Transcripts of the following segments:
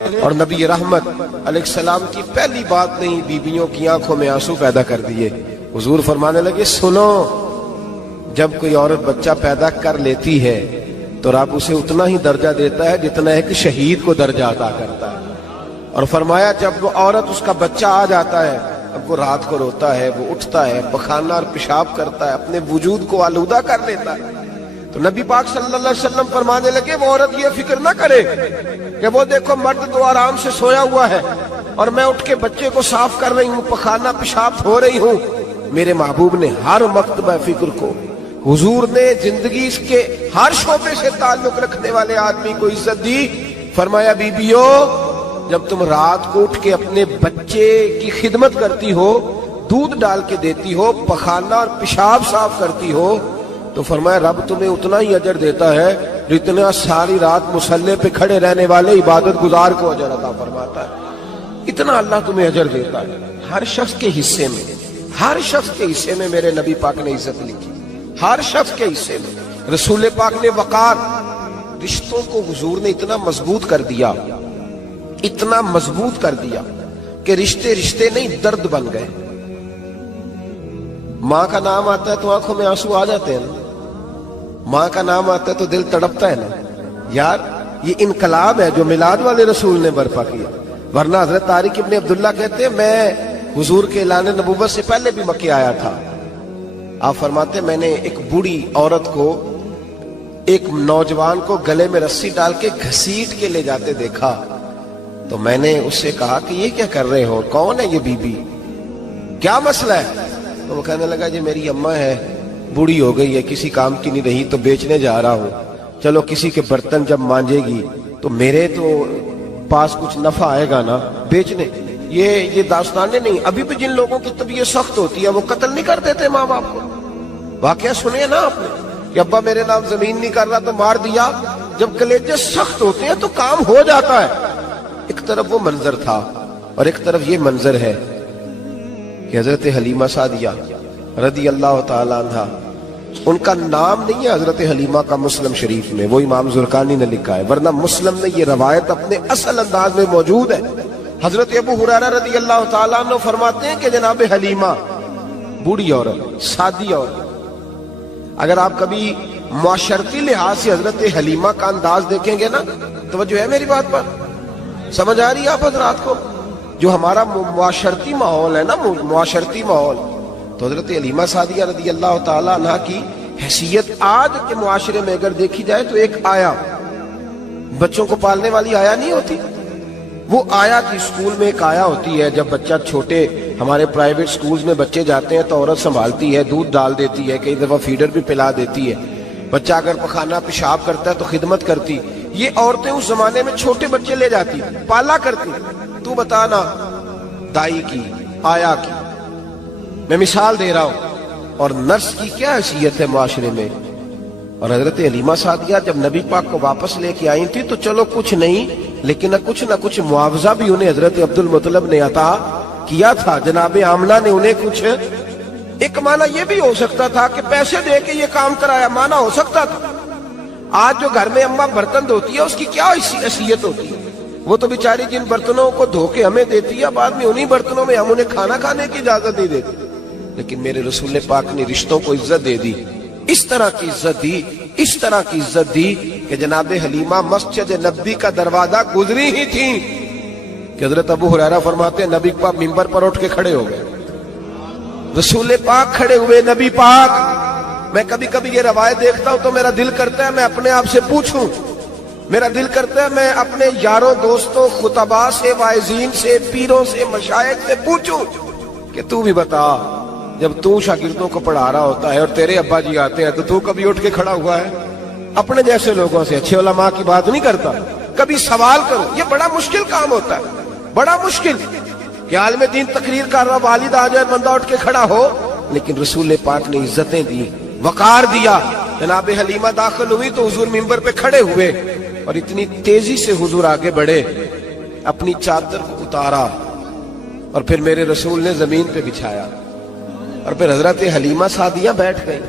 اور نبی رحمت علیہ السلام کی پہلی بات نہیں بیویوں کی آنکھوں میں آنسو پیدا کر دیے۔ حضور فرمانے لگے سنو، جب کوئی عورت بچہ پیدا کر لیتی ہے تو رب اسے اتنا ہی درجہ دیتا ہے جتنا ایک شہید کو درجہ عطا کرتا ہے۔ اور فرمایا جب وہ عورت اس کا بچہ آ جاتا ہے، اب وہ رات کو روتا ہے، وہ اٹھتا ہے، پخانا اور پیشاب کرتا ہے، اپنے وجود کو آلودہ کر لیتا ہے، تو نبی پاک صلی اللہ علیہ وسلم فرمانے لگے وہ عورت یہ فکر نہ کرے کہ وہ دیکھو مرد تو آرام سے سویا ہوا ہے اور میں اٹھ کے بچے کو صاف کر رہی ہوں، پخانا پیشاب دھو رہی ہوں۔ میرے محبوب نے ہر مکتبہ فکر کو، حضور نے زندگی کے ہر شعبے سے تعلق رکھنے والے آدمی کو عزت دی۔ فرمایا بیبیو، جب تم رات کو اٹھ کے اپنے بچے کی خدمت کرتی ہو، دودھ ڈال کے دیتی ہو، پخانا اور پیشاب صاف کرتی ہو، تو فرمایا رب تمہیں اتنا ہی اجر دیتا ہے جتنا ساری رات مصلی پہ کھڑے رہنے والے عبادت گزار کو اجر عطا فرماتا ہے۔ اتنا اللہ تمہیں اجر دیتا ہے۔ ہر شخص کے حصے میں، ہر شخص کے حصے میں میرے نبی پاک نے عزت لکھی، ہر شخص کے حصے میں۔ رسول پاک نے وقار، رشتوں کو حضور نے اتنا مضبوط کر دیا، اتنا مضبوط کر دیا کہ رشتے رشتے نہیں درد بن گئے۔ ماں کا نام آتا ہے تو آنکھوں میں آنسو آ جاتے ہیں نا، ماں کا نام آتا ہے تو دل تڑپتا ہے نا۔ یار یہ انقلاب ہے جو میلاد والے رسول نے برپا کیا، ورنہ حضرت طارق ابن عبداللہ کہتے ہیں میں حضور کے اعلان نبوت سے پہلے بھی مکے آیا تھا۔ آپ فرماتے ہیں میں نے ایک بوڑھی عورت کو، ایک نوجوان کو گلے میں رسی ڈال کے گھسیٹ کے لے جاتے دیکھا، تو میں نے اس سے کہا کہ یہ کیا کر رہے ہو، کون ہے یہ بی بی، کیا مسئلہ ہے؟ تو وہ کہنے لگا جی میری اماں ہے، بوڑھی ہو گئی ہے، کسی کام کی نہیں رہی تو بیچنے جا رہا ہوں، چلو کسی کے برتن جب مانجے گی تو میرے تو پاس کچھ نفع آئے گا نا بیچنے۔ یہ داستانیں نہیں، ابھی بھی جن لوگوں کی طبیعت سخت ہوتی ہے وہ قتل نہیں کر دیتے ماں باپ کو۔ واقعہ سنے نا آپ نے کہ ابا میرے نام زمین نہیں کر رہا تو مار دیا۔ جب کلیجے سخت ہوتے ہیں تو کام ہو جاتا ہے۔ ایک طرف وہ منظر تھا اور ایک طرف یہ منظر ہے کہ حضرت حلیمہ سعدیہ رضی اللہ تعالی عنہ، ان کا نام نہیں ہے حضرت حلیمہ کا مسلم شریف میں، وہ امام زرقانی نے لکھا ہے، ورنہ مسلم میں یہ روایت اپنے اصل انداز میں موجود ہے۔ حضرت ابو ہریرہ رضی اللہ تعالیٰ عنہ فرماتے ہیں کہ جناب حلیمہ بوڑھی عورت، سادی عورت، اگر آپ کبھی معاشرتی لحاظ سے حضرت حلیمہ کا انداز دیکھیں گے نا، توجہ ہے میری بات پر، سمجھ آ رہی ہے آپ حضرات کو؟ جو ہمارا معاشرتی ماحول ہے نا، معاشرتی ماحول، تو حضرت حلیمہ سعدیہ رضی اللہ تعالیٰ عنہ کی حیثیت آج کے معاشرے میں اگر دیکھی جائے تو ایک آیا، بچوں کو پالنے والی آیا نہیں ہوتی، وہ آیا کی اسکول میں ایک آیا ہوتی ہے۔ جب بچہ چھوٹے ہمارے پرائیویٹ سکولز میں بچے جاتے ہیں تو عورت سنبھالتی ہے، دودھ ڈال دیتی ہے، کئی دفعہ فیڈر بھی پلا دیتی ہے، بچہ اگر پخانہ پیشاب کرتا ہے تو خدمت کرتی۔ یہ عورتیں اس زمانے میں چھوٹے بچے لے جاتی، پالا کرتی۔ تو بتانا دائی کی، آیا کی، میں مثال دے رہا ہوں، اور نرس کی کیا حیثیت ہے معاشرے میں۔ اور حضرت حلیمہ سعدیہ جب نبی پاک کو واپس لے کے آئی تھی تو چلو کچھ نہیں، لیکن نہ کچھ معاوضہ بھی انہیں حضرت عبد المطلب نے عطا کیا تھا، جناب آمنہ نے انہیں کچھ، ایک معنی یہ بھی ہو سکتا تھا کہ پیسے دے کے یہ کام کرایا، معنی ہو سکتا تھا۔ آج جو گھر میں اماں برتن دھوتی ہے اس کی کیا حیثیت ہوتی ہے؟ وہ تو بیچاری جن برتنوں کو دھو کے ہمیں دیتی ہے، بعد میں انہی برتنوں میں ہم انہیں کھانا کھانے کی اجازت نہیں دیتے۔ لیکن میرے رسول پاک نے رشتوں کو عزت دے دی، اس طرح کی عزت دی، اس طرح کی عزت دی کہ جناب حلیمہ مسجد نبی کا دروازہ گزری ہی تھی کہ حضرت ابو ہریرہ فرماتے ہیں نبی پاک منبر پر اٹھ کے کھڑے ہو گئے، رسول پاک کھڑے ہوئے، نبی پاک۔ میں کبھی کبھی یہ روایت دیکھتا ہوں تو میرا دل کرتا ہے میں اپنے آپ سے پوچھوں، میرا دل کرتا ہے میں اپنے یاروں دوستوں خطباء سے، واعظین سے، پیروں سے، مشائخ سے پوچھوں کہ تو بھی بتا، جب تو شاگردوں کو پڑھا رہا ہوتا ہے اور تیرے ابا جی آتے ہیں تو کبھی اٹھ کے کھڑا ہوا ہے؟ اپنے جیسے لوگوں سے، اچھے علماء کی بات نہیں کرتا، کبھی سوال کرو۔ یہ بڑا مشکل کام ہوتا ہے، بڑا مشکل کہ عالم دین تقریر کر رہا، والد آ جائے، بندہ اٹھ کے کھڑا ہو۔ لیکن رسول پاک نے عزتیں دی، وقار دیا۔ جناب حلیمہ داخل ہوئی تو حضور منبر پہ کھڑے ہوئے اور اتنی تیزی سے حضور آگے بڑھے، اپنی چادر کو اتارا اور پھر میرے رسول نے زمین پہ بچھایا، اور پھر حضرت حلیمہ سعدیہ بیٹھ گئی۔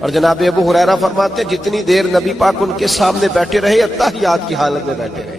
اور جناب ابو ہریرہ فرماتے ہیں جتنی دیر نبی پاک ان کے سامنے بیٹھے رہے، اتحیات کی حالت میں بیٹھے رہے۔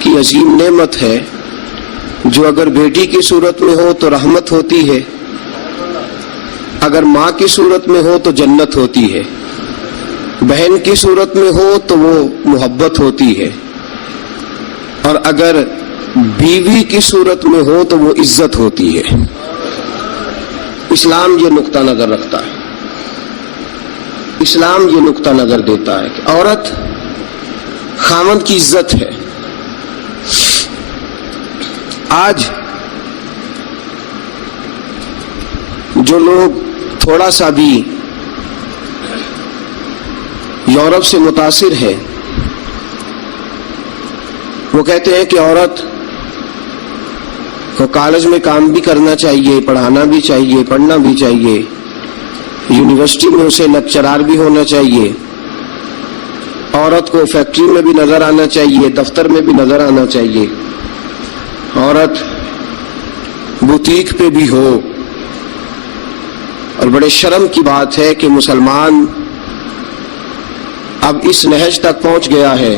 کی عظیم نعمت ہے جو اگر بیٹی کی صورت میں ہو تو رحمت ہوتی ہے، اگر ماں کی صورت میں ہو تو جنت ہوتی ہے، بہن کی صورت میں ہو تو وہ محبت ہوتی ہے، اور اگر بیوی کی صورت میں ہو تو وہ عزت ہوتی ہے۔ اسلام یہ نقطہ نظر رکھتا ہے، اسلام یہ نقطہ نظر دیتا ہے کہ عورت خاوند کی عزت ہے۔ آج جو لوگ تھوڑا سا بھی یورپ سے متاثر ہے، وہ کہتے ہیں کہ عورت کو کالج میں کام بھی کرنا چاہیے، پڑھانا بھی چاہیے، پڑھنا بھی چاہیے، یونیورسٹی میں اسے لیکچرار بھی ہونا چاہیے، عورت کو فیکٹری میں بھی نظر آنا چاہیے، دفتر میں بھی نظر آنا چاہیے، عورت بوتیک پہ بھی ہو۔ اور بڑے شرم کی بات ہے کہ مسلمان اب اس نہج تک پہنچ گیا ہے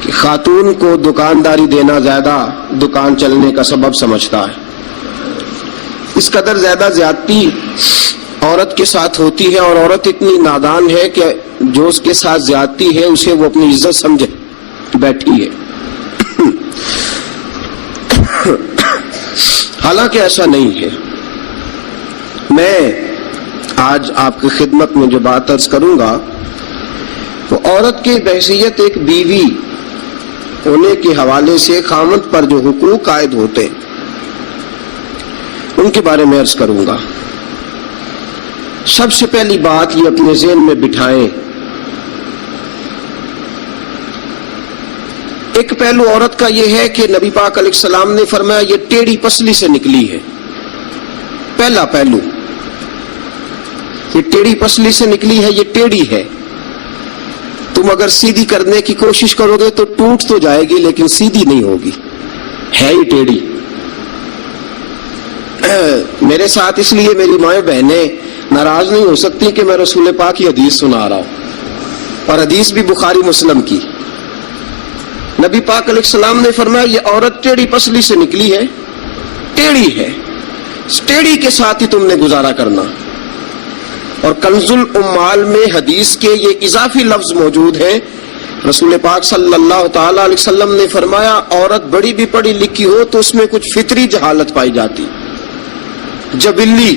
کہ خاتون کو دکانداری دینا زیادہ دکان چلنے کا سبب سمجھتا ہے۔ اس قدر زیادہ زیادتی عورت کے ساتھ ہوتی ہے، اور عورت اتنی نادان ہے کہ جو اس کے ساتھ زیادتی ہے اسے وہ اپنی عزت سمجھے بیٹھی ہے۔ حالانکہ ایسا نہیں ہے۔ میں آج آپ کی خدمت میں جو بات عرض کروں گا وہ عورت کی بحیثیت ایک بیوی ہونے کے حوالے سے خاوند پر جو حقوق عائد ہوتے ہیں ان کے بارے میں عرض کروں گا۔ سب سے پہلی بات یہ اپنے ذہن میں بٹھائیں، ایک پہلو عورت کا یہ ہے کہ نبی پاک علیہ السلام نے فرمایا یہ ٹیڑھی پسلی سے نکلی ہے۔ پہلا پہلو، یہ ٹیڑھی پسلی سے نکلی ہے، یہ ٹیڑھی ہے۔ تم اگر سیدھی کرنے کی کوشش کرو گے تو ٹوٹ تو جائے گی لیکن سیدھی نہیں ہوگی، ہے ہی ٹیڑھی۔ میرے ساتھ اس لیے میری مائیں بہنیں ناراض نہیں ہو سکتی کہ میں رسول پاک کی حدیث سنا رہا ہوں، اور حدیث بھی بخاری مسلم کی۔ نبی پاک علیہ السلام نے فرمایا یہ عورت ٹیڑھی پسلی سے نکلی ہے، ٹیڑھی ہے، اس ٹیڑھی کے ساتھ ہی تم نے گزارا کرنا۔ اور کنز الامال میں حدیث کے یہ اضافی لفظ موجود ہیں۔ رسول پاک صلی اللہ تعالی علیہ وسلم نے فرمایا عورت بڑی بھی پڑھی لکھی ہو تو اس میں کچھ فطری جہالت پائی جاتی، جبلی۔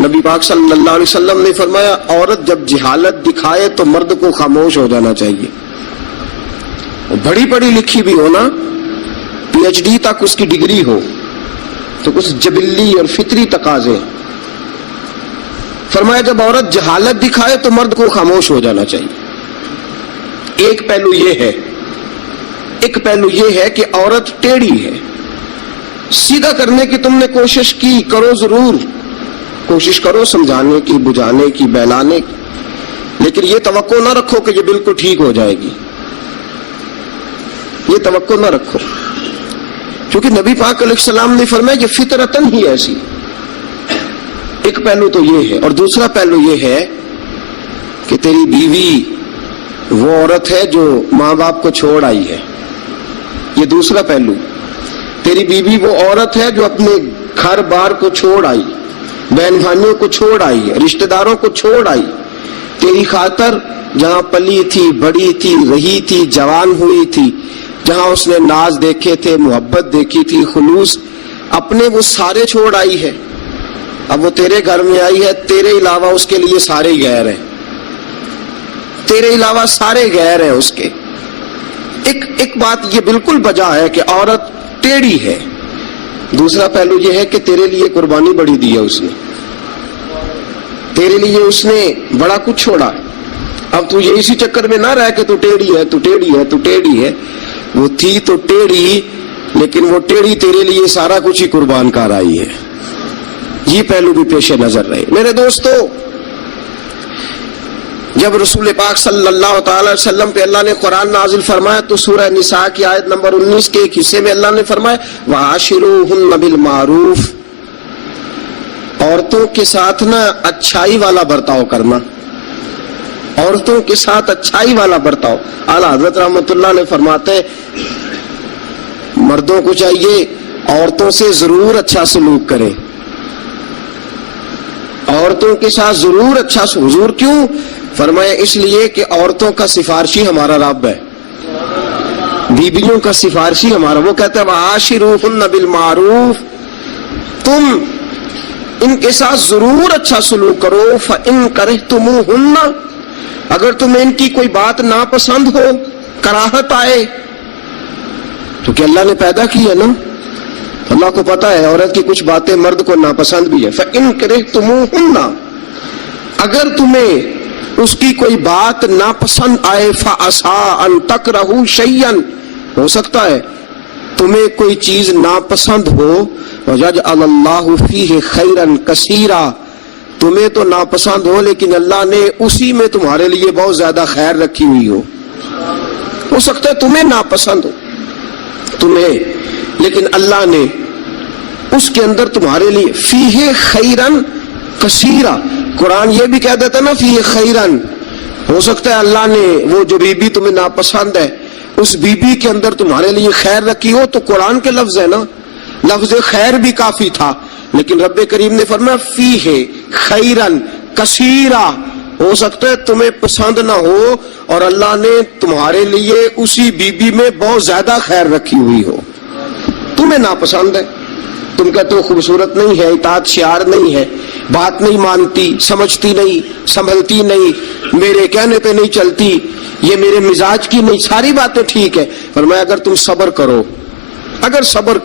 نبی پاک صلی اللہ علیہ وسلم نے فرمایا عورت جب جہالت دکھائے تو مرد کو خاموش ہو جانا چاہیے۔ بڑی پڑھی لکھی بھی ہونا، پی ایچ ڈی تک اس کی ڈگری ہو، تو کچھ جبلی اور فطری تقاضے۔ فرمایا جب عورت جہالت دکھائے تو مرد کو خاموش ہو جانا چاہیے۔ ایک پہلو یہ ہے، ایک پہلو یہ ہے کہ عورت ٹیڑھی ہے۔ سیدھا کرنے کی تم نے کوشش کی، کرو ضرور، کوشش کرو سمجھانے کی، بجھانے کی، بہلانے کی، لیکن یہ توقع نہ رکھو کہ یہ بالکل ٹھیک ہو جائے گی، یہ توقع نہ رکھو، کیونکہ نبی پاک علیہ السلام نے فرمایا یہ فطرتاً ہی ایسی۔ ایک پہلو تو یہ ہے، اور دوسرا پہلو یہ ہے کہ تیری بیوی وہ عورت ہے جو ماں باپ کو چھوڑ آئی ہے، یہ دوسرا پہلو۔ تیری بیوی وہ عورت ہے جو اپنے گھر بار کو چھوڑ آئی، بہن بھائیوں کو چھوڑ آئی، رشتہ داروں کو چھوڑ آئی، تیری خاطر جہاں پلی تھی، بڑی تھی، رہی تھی، جوان ہوئی تھی، جہاں اس نے ناز دیکھے تھے، محبت دیکھی تھی، خلوص، اپنے وہ سارے چھوڑ آئی ہے۔ اب وہ تیرے گھر میں آئی ہے، تیرے علاوہ اس کے لیے سارے غیر ہیں، تیرے علاوہ سارے غیر ہیں اس کے۔ ایک بات یہ بالکل بجا ہے کہ عورت ٹیڑھی ہے، دوسرا پہلو یہ ہے کہ تیرے لیے قربانی بڑی دی ہے اس نے، تیرے لیے اس نے بڑا کچھ چھوڑا۔ اب تو یہ اسی چکر میں نہ رہ کہ تو ٹیڑھی ہے، تو ٹیڑھی ہے، تو ٹیڑھی ہے۔ وہ تھی تو ٹیڑھی، لیکن وہ ٹیڑھی تیرے لیے سارا کچھ ہی قربان کر آئی ہے۔ یہ پہلو بھی پیش نظر رہے۔ میرے دوستو، جب رسول پاک صلی اللہ تعالی علیہ وسلم پہ اللہ نے قرآن نازل فرمایا تو سورہ نساء کی آیت نمبر 19 کے ایک حصے میں اللہ نے فرمایا وَعَاشِرُوهُنَّ بِالْمَعْرُوفِ، عورتوں کے ساتھ نا اچھائی والا برتاؤ کرنا، عورتوں کے ساتھ اچھائی والا برتاؤ. اعلیٰ حضرت رحمۃ اللہ علیہ فرماتے ہیں مردوں کو چاہیے عورتوں سے ضرور اچھا سلوک کرے, عورتوں کے ساتھ ضرور اچھا سلوک. حضور کیوں فرمایا؟ اس لیے کہ عورتوں کا سفارشی ہمارا رب ہے, بیویوں کا سفارشی ہمارا. وہ کہتا ہے وعاشروہن بالمعروف, تم ان کے ساتھ ضرور اچھا سلوک کرو. فإن کرہتموہن, اگر تمہیں ان کی کوئی بات ناپسند ہو, کراہت آئے, تو کہ اللہ نے پیدا کی ہے نا, اللہ کو پتا ہے عورت کی کچھ باتیں مرد کو ناپسند بھی ہے. فإن کرہتموہن, اگر تمہیں اس کی کوئی بات ناپسند آئے, فعسیٰ ان تکرہوا شیئا, ہو سکتا ہے تمہیں کوئی چیز ناپسند ہو, وَيَجْعَلَ اللَّهُ فِيهِ خَيْرًا كَثِيرًا, تمہیں تو ناپسند ہو لیکن اللہ نے اسی میں تمہارے لیے بہت زیادہ خیر رکھی ہوئی ہو سکتا ہے تمہیں ناپسند ہو تمہیں, لیکن اللہ نے اس کے اندر تمہارے لیے فیہ خیرن کثیرا. قرآن یہ بھی کہہ دیتا نا فیہ خیرن, ہو سکتا ہے اللہ نے وہ جو بیوی تمہیں ناپسند ہے اس بیوی کے اندر تمہارے لیے خیر رکھی ہو. تو قرآن کے لفظ ہے نا, لفظ خیر بھی کافی تھا, لیکن رب کریم نے فرمایا فیہ خیرن کثیرا, ہو سکتا ہے تمہیں پسند نہ ہو اور اللہ نے تمہارے لیے اسی بیوی میں بہت زیادہ خیر رکھی ہوئی ہو. تمہیں ناپسند ہے, تم کہتے ہو خوبصورت نہیں ہے, اطاعت شعار نہیں ہے, بات نہیں مانتی, سمجھتی نہیں, سنبھلتی نہیں, میرے کہنے پہ نہیں چلتی, یہ میرے مزاج کی نہیں, ساری باتیں ٹھیک ہے. فرمایا اگر تم صبر کرو, اگر صبر.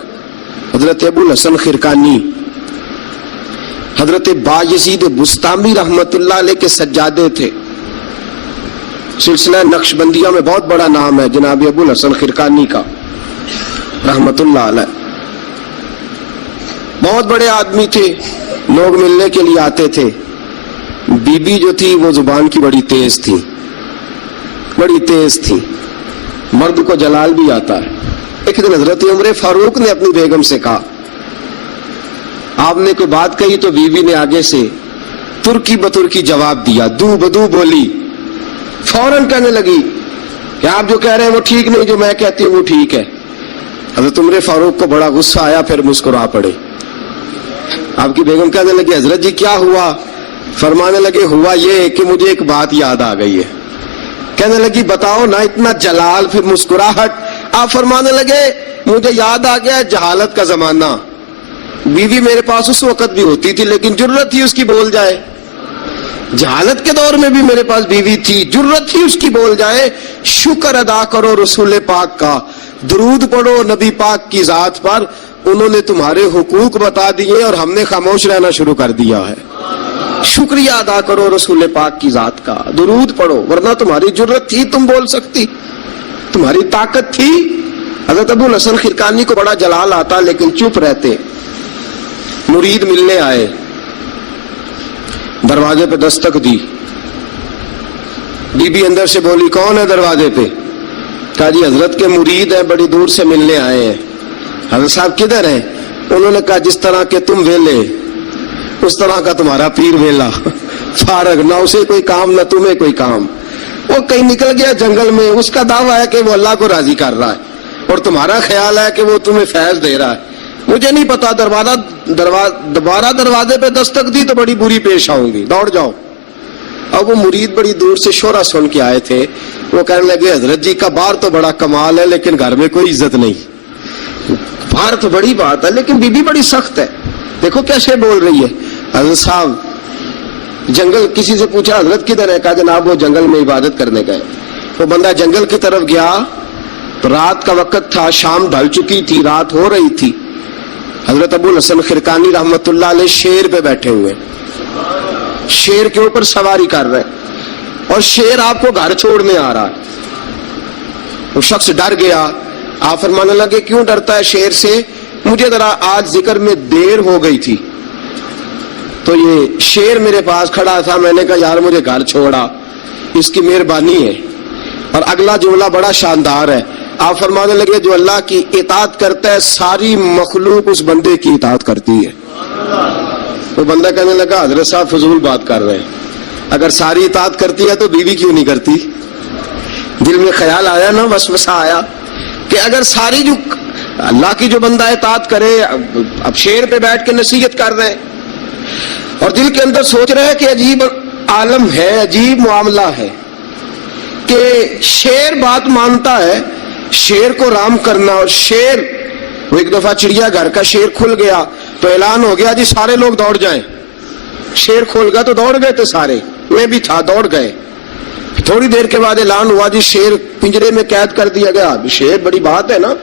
حضرت ابو الحسن خرقانی, حضرت بایزید بستامی رحمت اللہ علیہ کے سجادے تھے. سلسلہ نقشبندیہ میں بہت بڑا نام ہے جناب ابو الحسن خرقانی کا رحمت اللہ علیہ. بہت بڑے آدمی تھے, لوگ ملنے کے لیے آتے تھے. بی بی جو تھی وہ زبان کی بڑی تیز تھی, بڑی تیز تھی, مرد کو جلال بھی آتا ہے. ایک دن حضرت عمر فاروق نے اپنی بیگم سے کہا, آپ نے کوئی بات کہی تو بیوی نے آگے سے ترکی بترکی جواب دیا, دو بدو بولی, فوراً کہنے لگی کہ آپ جو کہہ رہے ہیں وہ ٹھیک نہیں, جو میں کہتی ہوں وہ ٹھیک ہے. حضرت عمر فاروق کو بڑا غصہ آیا, پھر مسکرا پڑے. آپ کی بیگم کہنے لگی حضرت جی کیا ہوا؟ فرمانے لگے ہوا یہ کہ مجھے ایک بات یاد آ گئی ہے. کہنے لگی بتاؤ نا, اتنا جلال پھر مسکراہٹ. آپ فرمانے لگے مجھے یاد آ گیا جہالت کا زمانہ, بیوی میرے پاس اس وقت بھی ہوتی تھی لیکن جرت تھی اس کی بول جائے. جہالت کے دور میں بھی میرے پاس بیوی تھی, جرت تھی اس کی بول جائے. شکر ادا کرو رسول پاک کا, درود پڑھو نبی پاک کی ذات پر, انہوں نے تمہارے حقوق بتا دیے اور ہم نے خاموش رہنا شروع کر دیا ہے. شکریہ ادا کرو رسول پاک کی ذات کا, درود پڑھو, ورنہ تمہاری جرت تھی تم بول سکتی, تمہاری طاقت تھی. حضرت ابو الحسن خرقانی کو بڑا جلال آتا لیکن چپ رہتے. مرید ملنے آئے, دروازے پہ دستک دی, بی بی اندر سے بولی کون ہے دروازے پہ؟ کہا جی حضرت کے مرید ہیں, بڑی دور سے ملنے آئے ہیں. حضرت صاحب کدھر ہیں؟ انہوں نے کہا جس طرح کہ تم ویلے اس طرح کا تمہارا پیر ویلا, فارغ, نہ اسے کوئی کام نہ تمہیں کوئی کام. وہ کہیں نکل گیا جنگل میں, اس کا دعویٰ ہے کہ وہ اللہ کو راضی کر رہا ہے اور تمہارا خیال ہے کہ وہ تمہیں فیض دے رہا ہے. مجھے نہیں پتا, دوبارہ دروازے پہ دستک دی تو بڑی بری پیش آؤں گی, دوڑ جاؤ. اب وہ مرید بڑی دور سے شورا سن کے آئے تھے, وہ کہنے لگے حضرت جی کا باہر تو بڑا کمال ہے لیکن گھر میں کوئی عزت نہیں. باہر تو بڑی بات ہے لیکن بی بی بڑی سخت ہے, دیکھو کیسے بول رہی ہے. حضرت صاحب جنگل, کسی سے پوچھا حضرت کدھر ہے؟ کہا جناب وہ جنگل میں عبادت کرنے گئے. وہ بندہ جنگل کی طرف گیا تو رات کا وقت تھا, شام ڈھل چکی تھی, رات ہو رہی تھی. حضرت ابو الحسن خرقانی رحمت اللہ علیہ شیر پہ بیٹھے ہوئے, شیر کے اوپر سواری کر رہے اور شیر آپ کو گھر چھوڑنے آ رہا ہے. وہ شخص ڈر گیا. آپ فرمانے لگے کیوں ڈرتا ہے شیر سے؟ مجھے ذرا آج ذکر میں دیر ہو گئی تھی تو یہ شیر میرے پاس کھڑا تھا, میں نے کہا یار مجھے گھر چھوڑا, اس کی مہربانی ہے. اور اگلا جملہ بڑا شاندار ہے. آپ فرمانے لگے جو اللہ کی اطاعت کرتا ہے ساری مخلوق اس بندے کی اطاعت کرتی ہے. وہ بندہ کہنے لگا حضرت صاحب فضول بات کر رہے ہیں, اگر ساری اطاعت کرتی ہے تو بیوی کیوں نہیں کرتی؟ دل میں خیال آیا نا، وسوسہ آیا کہ اگر ساری جو اللہ کی جو بندہ اطاعت کرے، اب شیر پہ بیٹھ کے نصیحت کر رہے ہیں اور دل کے اندر سوچ رہے ہیں کہ عجیب عالم ہے، عجیب معاملہ ہے کہ شیر بات مانتا ہے، شیر کو رام کرنا، اور شیر وہ ایک دفعہ چڑیا گھر کا شیر کھل گیا تو اعلان ہو گیا جی سارے لوگ دوڑ جائیں. شیر کھول گیا تو دوڑ گئے تھے سارے، میں بھی تھا، دوڑ گئے. تھوڑی دیر کے بعد اعلان ہوا جی شیر پنجرے میں قید کر دیا گیا. شیر بڑی بات ہے نا،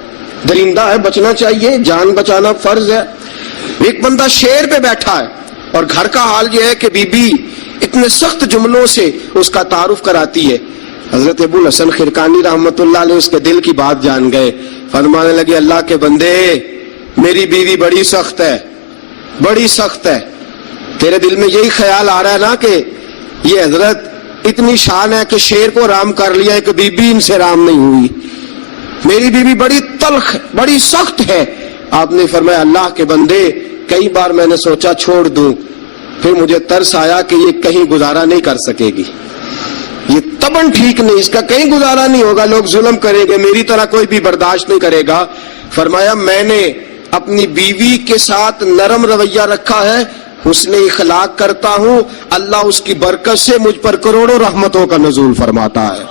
درندہ ہے، بچنا چاہیے، جان بچانا فرض ہے. ایک بندہ شیر پہ بیٹھا ہے اور گھر کا حال یہ ہے کہ بی بی اتنے سخت جملوں سے اس کا تعارف کراتی ہے. حضرت ابو الحسن خرقانی رحمت اللہ علیہ اس کے دل کی بات جان گئے. فرمانے لگے اللہ کے بندے، میری بیوی بڑی سخت ہے، بڑی سخت ہے. تیرے دل میں یہی خیال آ رہا ہے نا کہ یہ حضرت اتنی شان ہے کہ شیر کو رام کر لیا ہے کہ بی بی ان سے رام نہیں ہوئی. میری بیوی بڑی تلخ، بڑی سخت ہے. آپ نے فرمایا اللہ کے بندے، کئی بار میں نے سوچا چھوڑ دوں، پھر مجھے ترس آیا کہ یہ کہیں گزارا نہیں کر سکے گی، یہ تبن ٹھیک نہیں، اس کا کہیں گزارا نہیں ہوگا، لوگ ظلم کریں گے، میری طرح کوئی بھی برداشت نہیں کرے گا. فرمایا میں نے اپنی بیوی کے ساتھ نرم رویہ رکھا ہے، حسن اخلاق کرتا ہوں، اللہ اس کی برکت سے مجھ پر کروڑوں رحمتوں کا نزول فرماتا ہے.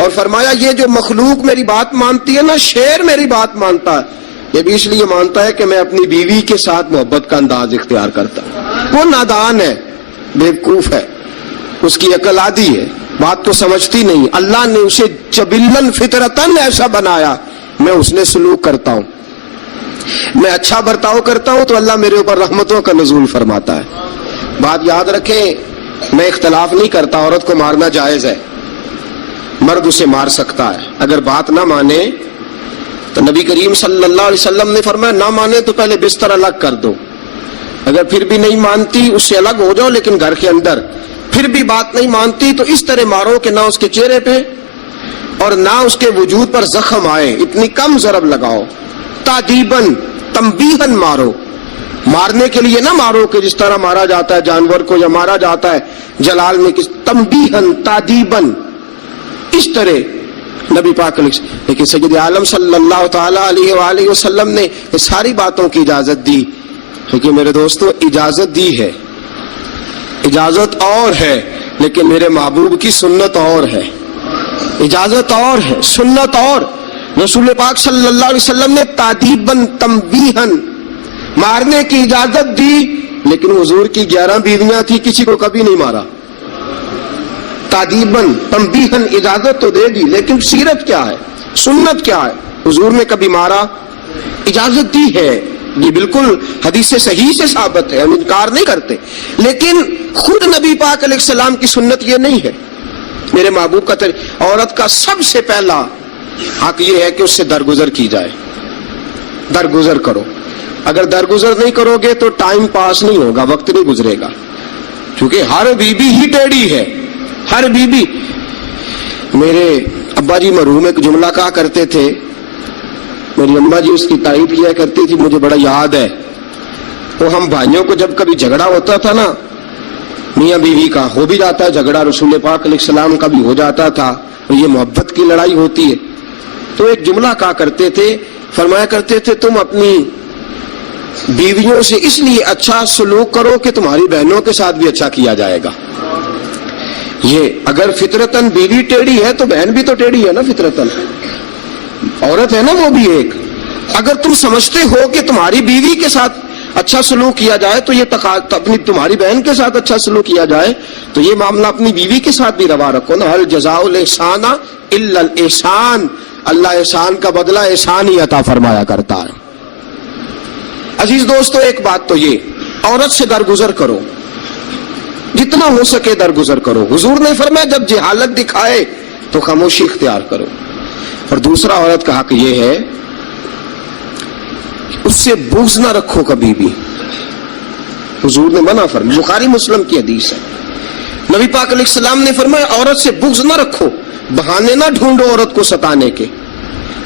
اور فرمایا یہ جو مخلوق میری بات مانتی ہے نا، شیر میری بات مانتا ہے، یہ بھی اس لیے مانتا ہے کہ میں اپنی بیوی کے ساتھ محبت کا انداز اختیار کرتا ہوں. وہ نادان ہے، بیوقوف ہے، اس کی عقل آدھی ہے، بات کو سمجھتی نہیں. اللہ نے اسے جبلن فطرتن ایسا بنایا، میں اس نے سلوک کرتا ہوں، میں اچھا برتاؤ کرتا ہوں تو اللہ میرے اوپر رحمتوں کا نزول فرماتا ہے. بات یاد رکھیں، میں اختلاف نہیں کرتا، عورت کو مارنا جائز ہے، مرد اسے مار سکتا ہے. اگر بات نہ مانے تو نبی کریم صلی اللہ علیہ وسلم نے فرمایا نہ مانے تو پہلے بستر الگ کر دو، اگر پھر بھی نہیں مانتی اس سے الگ ہو جاؤ، لیکن گھر کے اندر پھر بھی بات نہیں مانتی تو اس طرح مارو کہ نہ اس کے چہرے پہ اور نہ اس کے وجود پر زخم آئے، اتنی کم ضرب لگاؤ. تادیباً، تنبیہاً مارو، مارنے کے لیے نہ مارو کہ جس طرح مارا جاتا ہے جانور کو یا مارا جاتا ہے جلال میں، تنبیہاً تادیباً، اس طرح نبی پاک علیہ. لیکن سید عالم صلی اللہ تعالی علیہ وآلہ وسلم نے یہ ساری باتوں کی اجازت دی. لیکن میرے دوستو اجازت دی ہے، اجازت اور ہے، لیکن میرے محبوب کی سنت اور ہے. اجازت اور ہے، سنت اور. رسول پاک صلی اللہ علیہ وسلم نے تادیباً تنبیہاً مارنے کی اجازت دی، لیکن حضور کی 11 بیویاں تھی، کسی کو کبھی نہیں مارا. تادیباً تنبیہاً اجازت تو دے دی، لیکن سیرت کیا ہے، سنت کیا ہے؟ حضور نے کبھی مارا؟ اجازت دی ہے، یہ بالکل حدیث صحیح سے ثابت ہے، ہم انکار نہیں کرتے. لیکن خود نبی پاک علیہ السلام کی سنت یہ نہیں ہے. میرے محبوب کا عورت کا سب سے پہلا حق یہ ہے کہ اس سے درگزر کی جائے. درگزر کرو. اگر درگزر نہیں کرو گے تو ٹائم پاس نہیں ہوگا، وقت نہیں گزرے گا، کیونکہ ہر بی بی ہی ٹیڑھی ہے، ہر بی بی. میرے ابا جی مرحوم ایک جملہ کہا کرتے تھے، میری اماں جی اس کی تعریف کیا کرتی تھی، مجھے بڑا یاد ہے. وہ ہم بھائیوں کو جب کبھی جھگڑا ہوتا تھا نا، میاں بیوی کا ہو بھی جاتا ہے جھگڑا، رسول پاک علیہ السلام کا بھی ہو جاتا تھا، اور یہ محبت کی لڑائی ہوتی ہے، تو ایک جملہ کہا کرتے تھے، فرمایا کرتے تھے تم اپنی بیویوں سے اس لیے اچھا سلوک کرو کہ تمہاری بہنوں کے ساتھ بھی اچھا کیا جائے گا. یہ اگر فطرتاً بیوی ٹیڑھی ہے تو بہن بھی تو ٹیڑھی ہے نا، فطرتاً عورت ہے نا وہ بھی ایک. اگر تم سمجھتے ہو کہ تمہاری بیوی کے ساتھ اچھا سلوک کیا جائے تو یہ اپنی تمہاری بہن کے ساتھ اچھا سلوک کیا جائے تو یہ معاملہ اپنی بیوی کے ساتھ بھی روا رکھو نا. هل جزاء الاحسان الا الاحسان، اللہ احسان کا بدلہ احسان ہی عطا فرمایا کرتا ہے. عزیز دوستو، ایک بات تو یہ، عورت سے درگزر کرو، جتنا ہو سکے درگزر کرو. حضور نے فرمایا جب جہالت دکھائے تو خاموشی اختیار کرو. اور دوسرا عورت کا حق یہ ہے اس سے بغض نہ رکھو کبھی بھی. حضور نے منع فرمایا، بخاری مسلم کی حدیث ہے، نبی پاک علیہ السلام نے فرمایا عورت سے بغض نہ رکھو. بہانے نہ ڈھونڈو عورت کو ستانے کے،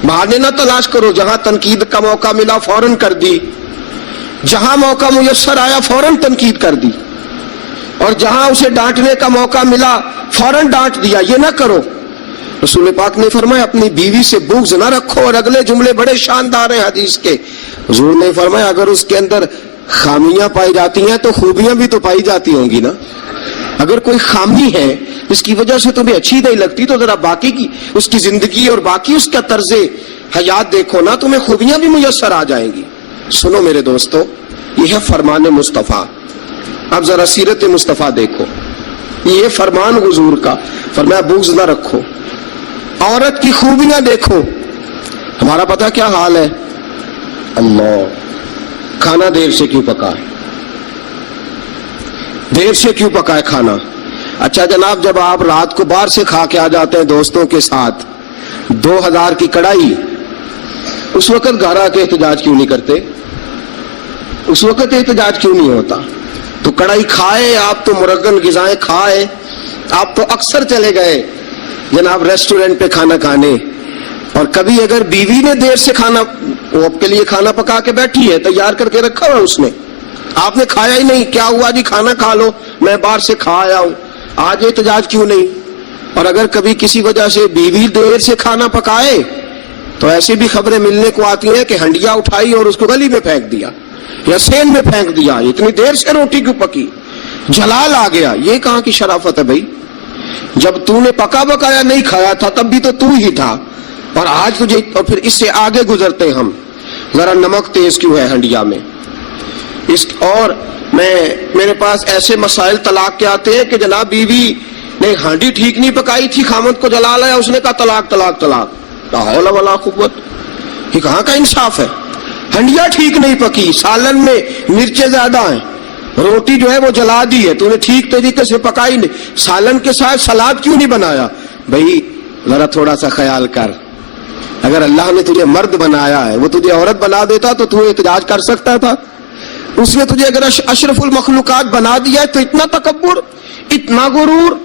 بہانے نہ تلاش کرو. جہاں تنقید کا موقع ملا فوراً کر دی، جہاں موقع میسر آیا فوراً تنقید کر دی. اور جہاں اسے ڈانٹنے کا موقع ملا فوراً ڈانٹ دیا. یہ نہ کرو. رسول پاک نے فرمایا اپنی بیوی سے بغض نہ رکھو. اور اگلے جملے بڑے شاندار ہیں حدیث کے. حضور نے فرمایا اگر اس کے اندر خامیاں پائی جاتی ہیں تو خوبیاں بھی تو پائی جاتی ہوں گی نا. اگر کوئی خامی ہے جس کی وجہ سے تمہیں اچھی نہیں لگتی تو ذرا باقی کی اس کی زندگی اور باقی اس کا طرز حیات دیکھو نا, تمہیں خوبیاں بھی میسر آ جائیں گی. سنو میرے دوستو, یہ ہے فرمان مصطفیٰ. اب ذرا سیرت مصطفیٰ دیکھو, یہ فرمان حضور کا. فرمایا بغض نہ رکھو. عورت کی خوبیاں دیکھو. ہمارا پتہ کیا حال ہے؟ اللہ, کھانا دیر سے کیوں پکا ہے, دیر سے کیوں پکا ہے کھانا. اچھا جناب, جب آپ رات کو باہر سے کھا کے آ جاتے ہیں دوستوں کے ساتھ 2000 کی کڑائی, اس وقت گھر آ کے احتجاج کیوں نہیں کرتے؟ اس وقت احتجاج کیوں نہیں ہوتا؟ تو کڑائی کھائے آپ, تو مرغن غذائیں کھائے آپ, تو اکثر چلے گئے جناب ریسٹورنٹ پہ کھانا کھانے. اور کبھی اگر بیوی نے دیر سے کھانا, وہ آپ کے لیے کھانا پکا کے بیٹھی ہے, تیار کر کے رکھا ہوا اس نے, آپ نے کھایا ہی نہیں, کیا ہوا جی کھانا کھا لو, میں باہر سے کھا آیا ہوں, آج احتجاج کیوں نہیں؟ اور اگر کبھی کسی وجہ سے بیوی دیر سے کھانا پکائے تو ایسی بھی خبریں ملنے کو آتی ہیں کہ ہنڈیا اٹھائی اور اس کو گلی میں پھینک دیا یا سین میں پھینک دیا, اتنی دیر سے روٹی کیوں پکی, جلال آ گیا. یہ کہاں کی شرافت ہے بھائی؟ جب تو نے پکا بکایا نہیں کھایا تھا تب بھی تو ہی تھا, اور آج تجھے. اور پھر اس سے آگے گزرتے ہم, ذرا نمک تیز کیوں ہے ہنڈیا میں. اور میرے پاس ایسے مسائل طلاق کے آتے ہیں کہ جناب بیوی نے ہانڈی ٹھیک نہیں پکائی تھی, خامد کو جلا لایا, اس نے کہا طلاق طلاق طلاق. لا حول ولا قوت. یہ کہاں کا انصاف ہے؟ ہنڈیا ٹھیک نہیں پکی, سالن میں مرچیں زیادہ ہیں, روٹی جو ہے وہ جلا دی ہے, تو نے ٹھیک طریقے سے پکائی نہیں, سالن کے ساتھ سلاد کیوں نہیں بنایا؟ بھائی ذرا تھوڑا سا خیال کر. اگر اللہ نے تجھے مرد بنایا ہے, وہ تجھے عورت بنا دیتا تو احتجاج کر سکتا تھا. اس نے تجھے اگر اشرف المخلوقات بنا دیا ہے تو اتنا تکبر, اتنا غرور.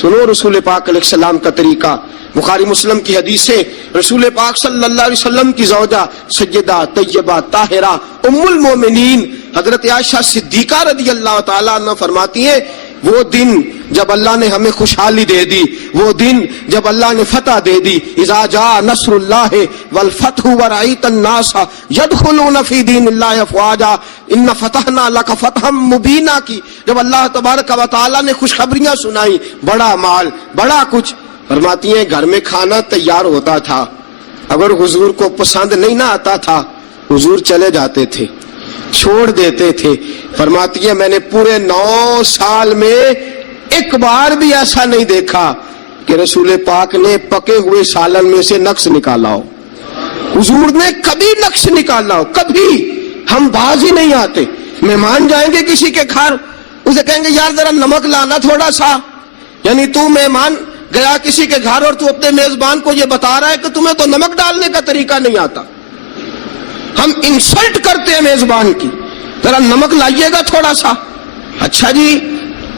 سنو رسول پاک علیہ السلام کا طریقہ. بخاری مسلم کی حدیث سے رسول پاک صلی اللہ علیہ وسلم کی زوجہ سیدہ طیبہ طاہرہ ام المومنین حضرت عائشہ صدیقہ رضی اللہ تعالیٰ عنہ فرماتی ہیں, وہ دن جب اللہ نے ہمیں خوشحالی دے دی, وہ دن جب اللہ نے فتح دے دی, اذا جاء نصر اللہ والفتح ورأیت الناس یدخلون فی دین اللہ افواجا ان فتحنا لک فتحا مبینا کی, جب اللہ تبارک و تعالیٰ نے خوشخبریاں سنائی, بڑا مال بڑا کچھ. فرماتی ہیں گھر میں کھانا تیار ہوتا تھا, اگر حضور کو پسند نہیں نہ آتا تھا حضور چلے جاتے تھے, چھوڑ دیتے تھے. فرماتی ہے میں نے پورے 9 سال میں ایک بار بھی ایسا نہیں دیکھا کہ رسول پاک نے پکے ہوئے سالن میں سے نقص نکالا ہو. حضور نے کبھی نقص نکالا ہو, کبھی. ہم باز ہی نہیں آتے. مہمان جائیں گے کسی کے گھر, اسے کہیں گے یار ذرا نمک لانا تھوڑا سا, یعنی تو مہمان گیا کسی کے گھر اور تو اپنے میزبان کو یہ بتا رہا ہے کہ تمہیں تو نمک ڈالنے کا طریقہ نہیں آتا. ہم انسلٹ کرتے ہیں میزبان کی, ذرا نمک لائیے گا تھوڑا سا. اچھا جی,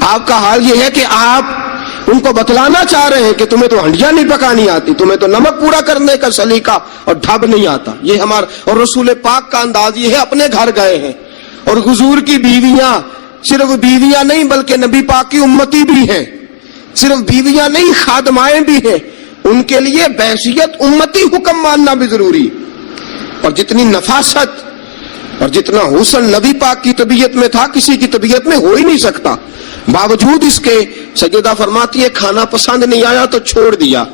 آپ کا حال یہ ہے کہ آپ ان کو بتلانا چاہ رہے ہیں کہ تمہیں تو ہنڈیاں نہیں پکانی آتی, تمہیں تو نمک پورا کرنے کا سلیقہ اور ڈھب نہیں آتا. یہ ہمارا اور رسول پاک کا انداز یہ ہے. اپنے گھر گئے ہیں اور حضور کی بیویاں صرف بیویاں نہیں بلکہ نبی پاک کی امتی بھی ہیں, صرف بیویاں نہیں خادمائیں بھی ہیں. ان کے لیے بحیثیت امتی حکم ماننا بھی ضروری. اور جتنی نفاست اور جتنا حسن نبی پاک کی طبیعت میں تھا کسی کی طبیعت میں ہو ہی نہیں سکتا. باوجود اس کے سیدہ فرماتی ہے کھانا پسند نہیں آیا تو چھوڑ دیا,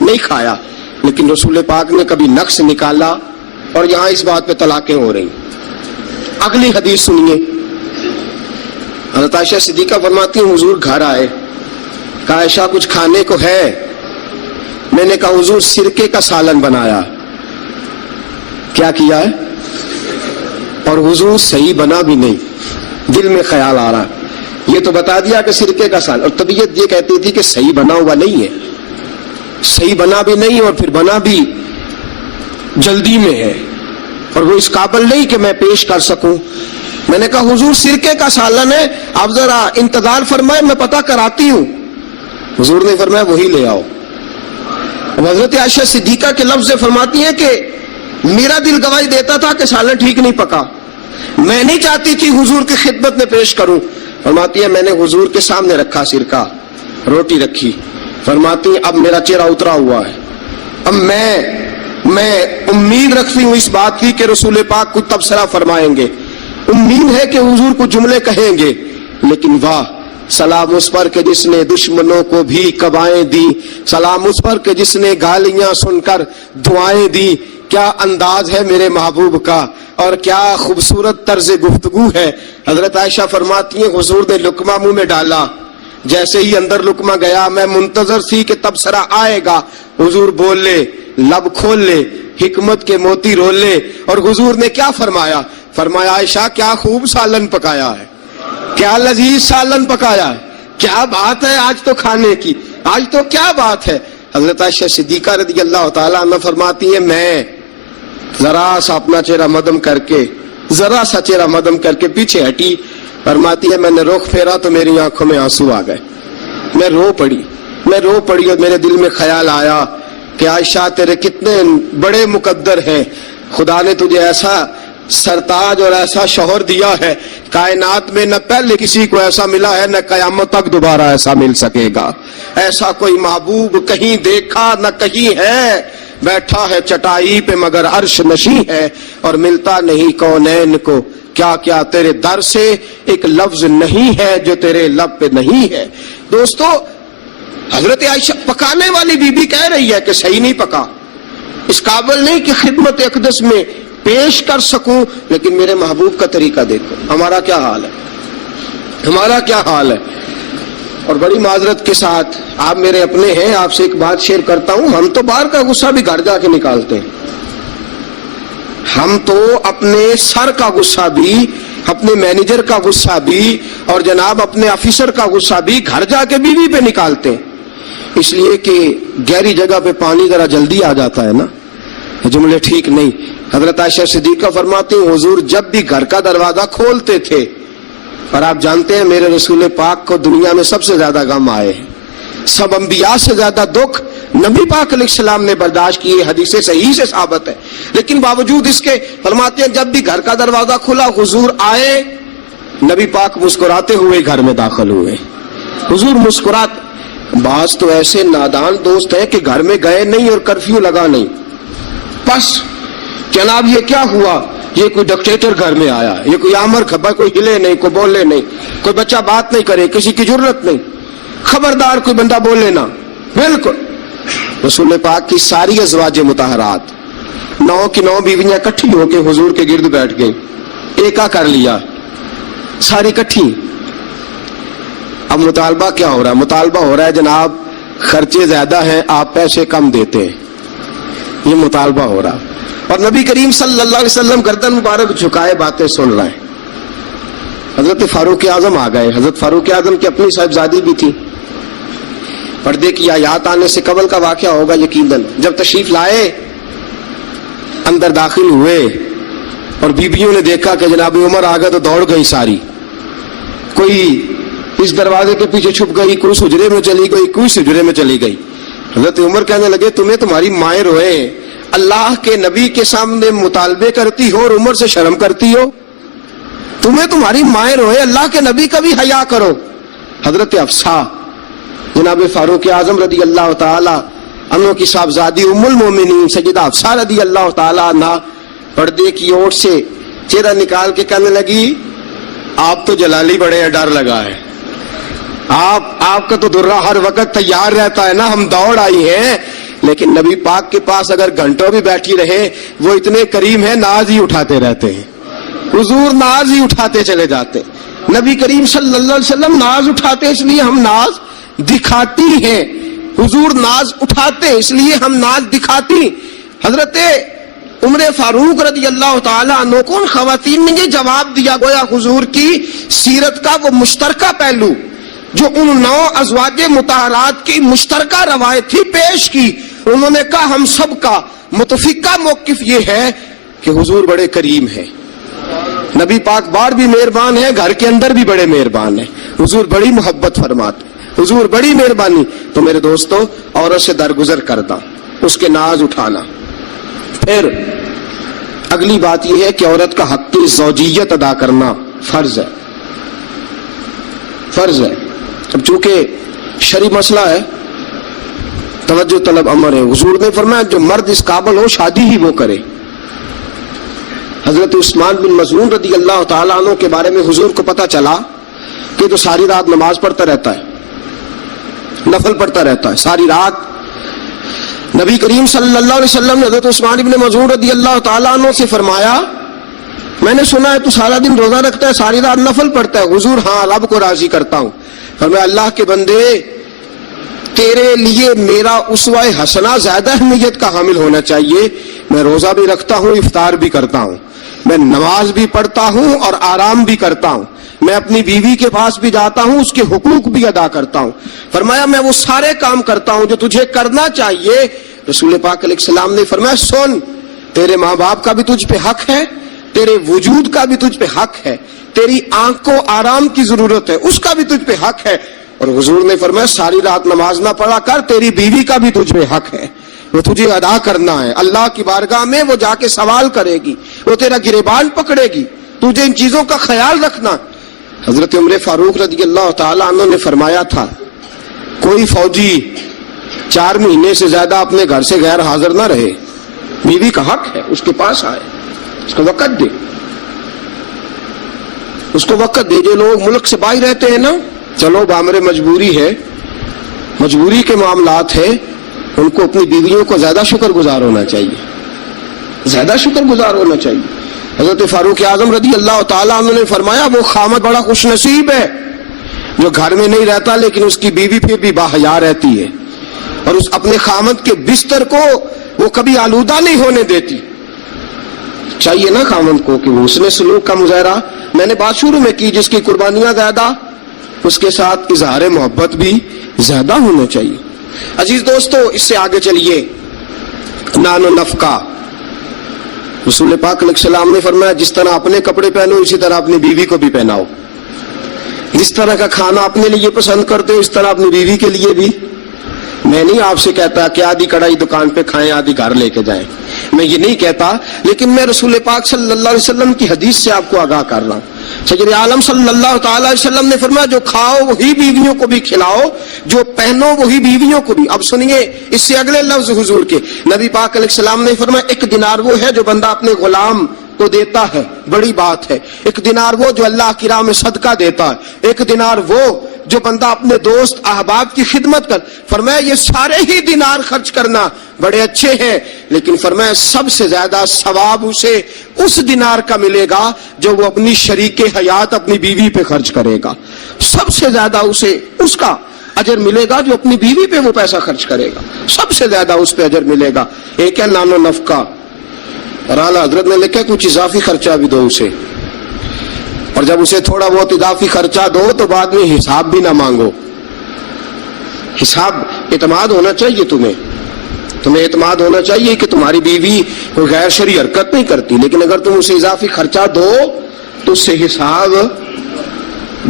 نہیں کھایا. لیکن رسول پاک نے کبھی نقص نکالا, اور یہاں اس بات پہ طلاقیں ہو رہی. اگلی حدیث سنیے. حضرت عائشہ صدیقہ فرماتی ہیں حضور گھر آئے, کہا عائشہ کچھ کھانے کو ہے؟ میں نے کہا حضور سرکے کا سالن بنایا. کیا کیا ہے؟ اور حضور صحیح بنا بھی نہیں, دل میں خیال آ رہا, یہ تو بتا دیا کہ سرکے کا سالن, اور طبیعت یہ کہتی تھی کہ صحیح بنا ہوا نہیں ہے, صحیح بنا بھی نہیں اور پھر بنا بھی جلدی میں ہے, اور وہ اس قابل نہیں کہ میں پیش کر سکوں. میں نے کہا حضور سرکے کا سالن ہے, آپ ذرا انتظار فرمائے میں پتہ کراتی ہوں. حضور نے فرمایا وہی لے آؤ. حضرت عائشہ صدیقہ کے لفظ فرماتی ہیں کہ میرا دل گواہی دیتا تھا کہ سالن ٹھیک نہیں پکا, میں نہیں چاہتی تھی حضور کی خدمت میں پیش کروں. فرماتی ہے میں نے حضور کے سامنے رکھا سرکہ، روٹی رکھی، فرماتی ہیں اب میرا چہرہ اترا ہوا ہے، اب میں امید رکھتی ہوں اس بات کی کہ رسول پاک کچھ تبصرہ فرمائیں گے، امید ہے کہ حضور کچھ جملے کہیں گے، لیکن واہ سلام اس پر کہ جس نے دشمنوں کو بھی قبائیں دی، سلام اس پر کہ جس نے گالیاں سن کر دعائیں دی، کیا انداز ہے میرے محبوب کا اور کیا خوبصورت طرز گفتگو ہے۔ حضرت عائشہ فرماتی ہیں حضور نے لقمہ منہ میں ڈالا، جیسے ہی اندر لقمہ گیا میں منتظر تھی کہ تبصرہ آئے گا، حضور بول لے، لب کھول لے، حکمت کے موتی رول لے، اور حضور نے کیا فرمایا؟ فرمایا عائشہ کیا خوب سالن پکایا ہے، کیا لذیذ سالن پکایا ہے، کیا بات ہے آج تو کھانے کی، آج تو کیا بات ہے۔ حضرت عائشہ صدیقہ رضی اللہ تعالیٰ عنہ فرماتی ہیں میں ذرا سا اپنا چہرہ مدم کر کے، ذرا سا چہرہ مدم کر کے پیچھے ہٹی، فرماتی ہے میں نے رخ پھیرا تو میری آنکھوں میں آنسو آ گئے، میں رو پڑی اور میرے دل میں خیال آیا کہ عائشہ تیرے کتنے بڑے مقدر ہیں، خدا نے تجھے ایسا سرتاج اور ایسا شوہر دیا ہے، کائنات میں نہ پہلے کسی کو ایسا ملا ہے نہ قیامت تک دوبارہ ایسا مل سکے گا، ایسا کوئی محبوب کہیں دیکھا نہ کہیں ہے، بیٹھا ہے چٹائی پہ مگر عرش نشیں ہے، اور ملتا نہیں کونین کو، کیا کیا تیرے در سے ایک لفظ نہیں ہے جو تیرے لب پہ نہیں ہے۔ دوستو حضرت عائشہ پکانے والی بی بی کہہ رہی ہے کہ صحیح نہیں پکا، اس قابل نہیں کہ خدمت اقدس میں پیش کر سکوں، لیکن میرے محبوب کا طریقہ دیکھو، ہمارا کیا حال ہے، ہمارا کیا حال ہے۔ اور بڑی معذرت کے ساتھ آپ میرے اپنے ہیں، آپ سے ایک بات شیئر کرتا ہوں، ہم تو باہر کا غصہ بھی گھر جا کے نکالتے ہیں، ہم تو اپنے سر کا غصہ بھی، اپنے مینیجر کا غصہ بھی، اور جناب اپنے آفیسر کا غصہ بھی گھر جا کے بیوی پہ نکالتے ہیں، اس لیے کہ گہری جگہ پہ پانی ذرا جلدی آ جاتا ہے نا، جملے ٹھیک نہیں۔ حضرت عائشہ صدیقہ فرماتی ہیں حضور جب بھی گھر کا دروازہ کھولتے تھے، اور آپ جانتے ہیں میرے رسول پاک کو دنیا میں سب سے زیادہ غم آئے ہیں، سب انبیاء سے زیادہ دکھ نبی پاک علیہ السلام نے برداشت کیے، حدیث صحیح سے ثابت ہے، لیکن باوجود اس کے فرماتے ہیں جب بھی گھر کا دروازہ کھلا حضور آئے، نبی پاک مسکراتے ہوئے گھر میں داخل ہوئے، حضور مسکرات۔ بعض تو ایسے نادان دوست ہیں کہ گھر میں گئے نہیں اور کرفیو لگا نہیں، بس جناب یہ کیا ہوا، یہ کوئی ڈکٹیٹر گھر میں آیا، یہ کوئی آمر کھپا، کوئی ہلے نہیں، کوئی بولے نہیں، کوئی بچہ بات نہیں کرے، کسی کی ضرورت نہیں، خبردار کوئی بندہ بولے نہ، بالکل۔ رسول پاک کی ساری ازواج مطہرات 9 کی 9 بیویاں کٹھی ہو کے حضور کے گرد بیٹھ گئی، ایکا کر لیا، ساری کٹھی۔ اب مطالبہ کیا ہو رہا ہے؟ مطالبہ ہو رہا ہے جناب خرچے زیادہ ہیں، آپ پیسے کم دیتے ہیں، یہ مطالبہ ہو رہا۔ اور نبی کریم صلی اللہ علیہ وسلم گردن مبارک جھکائے باتیں سن رہے ہیں۔ حضرت فاروق اعظم آ گئے، حضرت فاروق اعظم کی اپنی صاحبزادی بھی تھی، پردے کی آیات آنے سے قبل کا واقعہ ہوگا یقیناً۔ جب تشریف لائے اندر داخل ہوئے اور بیبیوں نے دیکھا کہ جناب عمر آ گئے تو دوڑ گئی ساری، کوئی اس دروازے کے پیچھے چھپ گئی، کوئی اس حجرے میں چلی گئی، کوئی اس حجرے میں چلی گئی۔ حضرت عمر کہنے لگے تمہیں تمہاری مائیں روئے، اللہ کے نبی کے سامنے مطالبے کرتی ہو اور عمر سے شرم کرتی ہو، تمہیں تمہاری مائیں روئے، اللہ کے نبی کا بھی حیا کرو۔ حضرت حفصہ جناب فاروق اعظم رضی اللہ تعالی عنہ کی صاحبزادی ام المومنین سیدہ حفصہ رضی اللہ تعالی عنہ پردے کی اوٹ سے چہرہ نکال کے کہنے لگی آپ تو جلالی بڑے ہیں، ڈر لگا ہے، آپ کا تو درہ ہر وقت تیار رہتا ہے نا، ہم دوڑ آئی ہیں، لیکن نبی پاک کے پاس اگر گھنٹوں بھی بیٹھی رہے وہ اتنے کریم ہیں، ناز ہی اٹھاتے رہتے ہیں، حضور ناز ہی اٹھاتے چلے جاتے، نبی کریم صلی اللہ علیہ وسلم ناز اٹھاتے اس لیے ہم ناز دکھاتی ہیں، حضور ناز اٹھاتے اس لیے ہم ناز دکھاتی۔ حضرت عمر فاروق رضی اللہ تعالی عنہ کو ان خواتین نے یہ جواب دیا، گویا حضور کی سیرت کا وہ مشترکہ پہلو جو ان 9 ازواج مطہرات کی مشترکہ روایت تھی پیش کی۔ انہوں نے کہا ہم سب کا متفقہ موقف یہ ہے کہ حضور بڑے کریم ہیں، نبی پاک باہر بھی مہربان ہے، گھر کے اندر بھی بڑے مہربان ہیں، حضور بڑی محبت فرماتے، حضور بڑی مہربانی۔ تو میرے دوستو عورت سے درگزر کرنا، اس کے ناز اٹھانا۔ پھر اگلی بات یہ ہے کہ عورت کا حق زوجیت ادا کرنا فرض ہے۔ فرض ہے. اب چونکہ شرعی مسئلہ ہے توجہ طلب امر ہے. حضور نے فرمایا جو مرد اس قابل ہو شادی ہی وہ کرے. حضرت عثمان بن مظعون رضی اللہ تعالیٰ عنہ کے بارے میں حضور کو پتا چلا کہ تو ساری رات نماز پڑھتا رہتا ہے, نفل پڑھتا رہتا ہے ساری رات. نبی کریم صلی اللہ علیہ وسلم نے حضرت عثمان بن مظعون رضی اللہ تعالیٰ عنہ سے فرمایا میں نے سنا ہے تو سارا دن روزہ رکھتا ہے, ساری رات نفل پڑھتا ہے. حضور ہاں رب کو راضی کرتا ہوں. فرمایا اللہ کے بندے تیرے لیے میرا اسوہ حسنہ زیادہ اہمیت کا حامل ہونا چاہیے. میں روزہ بھی رکھتا ہوں, افطار بھی کرتا ہوں, میں نماز بھی پڑھتا ہوں اور آرام بھی کرتا ہوں, میں اپنی بیوی کے پاس بھی جاتا ہوں, اس کے حقوق بھی ادا کرتا ہوں. فرمایا میں وہ سارے کام کرتا ہوں جو تجھے کرنا چاہیے. رسول پاک علیہ السلام نے فرمایا سن, تیرے ماں باپ کا بھی تجھ پہ حق ہے, تیرے وجود کا بھی تجھ پہ حق ہے, تیری آنکھ کو آرام کی ضرورت ہے اس کا بھی تجھ پہ حق ہے. اور حضور نے فرمایا ساری رات نماز نہ پڑھا کر, تیری بیوی کا بھی تجھ پہ حق ہے, وہ تجھے ادا کرنا ہے. اللہ کی بارگاہ میں وہ جا کے سوال کرے گی, وہ تیرا گریبان پکڑے گی, تجھے ان چیزوں کا خیال رکھنا. حضرت عمر فاروق رضی اللہ تعالیٰ عنہ نے فرمایا تھا کوئی فوجی 4 مہینے سے زیادہ اپنے گھر سے غیر حاضر نہ رہے. بیوی کا حق ہے اس کے پاس آئے, اس کو وقت دے, اس کو وقت دے. جو لوگ ملک سے باہر رہتے ہیں نا, چلو بامر مجبوری ہے, مجبوری کے معاملات ہے, ان کو اپنی بیویوں کو زیادہ شکر گزار ہونا چاہیے, زیادہ شکر گزار ہونا چاہیے. حضرت فاروق اعظم رضی اللہ تعالیٰ عنہ نے فرمایا وہ خامد بڑا خوش نصیب ہے جو گھر میں نہیں رہتا لیکن اس کی بیوی پھر بھی باحیا رہتی ہے اور اس اپنے خامد کے بستر کو وہ کبھی آلودہ نہیں ہونے دیتی. چاہیے نا خامد کو کہ وہ حسن سلوک کا مظاہرہ, میں نے بات شروع میں کی, جس کی قربانیاں زیادہ اس کے ساتھ اظہار محبت بھی زیادہ ہونا چاہیے. عزیز دوستو اس سے آگے چلیے. نان و نفقہ, رسول پاک علیہ السلام نے فرمایا جس طرح اپنے کپڑے پہنو اسی طرح اپنی بیوی کو بھی پہناؤ, جس طرح کا کھانا اپنے لیے پسند کرتے ہو اس طرح اپنی بیوی کے لیے بھی. میں نہیں آپ سے کہتا کہ آدھی کڑھائی دکان پہ کھائیں آدھی گھر لے کے جائیں, میں یہ نہیں کہتا, لیکن میں رسول پاک صلی اللہ علیہ وسلم کی حدیث سے آپ کو آگاہ کر رہا ہوں. سید عالم صلی اللہ تعالی علیہ وسلم نے فرمایا جو کھاؤ وہی بیویوں کو بھی کھلاؤ, جو پہنو وہی بیویوں کو بھی. اب سنیے اس سے اگلے لفظ حضور کے. نبی پاک علیہ السلام نے فرمایا 1 دینار وہ ہے جو بندہ اپنے غلام کو دیتا ہے, بڑی بات ہے. 1 دینار وہ جو اللہ کی راہ میں صدقہ دیتا ہے. 1 دینار وہ جو بندہ اپنے دوست احباب کی خدمت کر. فرمایا یہ سارے ہی دینار خرچ کرنا بڑے اچھے ہیں, لیکن فرمایا سب سے زیادہ ثواب اسے اس دینار کا ملے گا جو وہ اپنی شریک حیات اپنی بیوی پہ خرچ کرے گا. سب سے زیادہ اسے اس کا اجر ملے گا جو اپنی بیوی پہ وہ پیسہ خرچ کرے گا, سب سے زیادہ اس پہ اجر ملے گا. ایک ہے نان و نفقہ, اور اعلیٰ حضرت نے لکھا کچھ اضافی خرچہ بھی دو اسے, اور جب اسے تھوڑا بہت اضافی خرچہ دو تو بعد میں حساب بھی نہ مانگو. حساب اعتماد ہونا چاہیے, تمہیں اعتماد ہونا چاہیے کہ تمہاری بیوی کوئی غیر شرعی حرکت نہیں کرتی, لیکن اگر تم اسے اضافی خرچہ دو تو اس سے حساب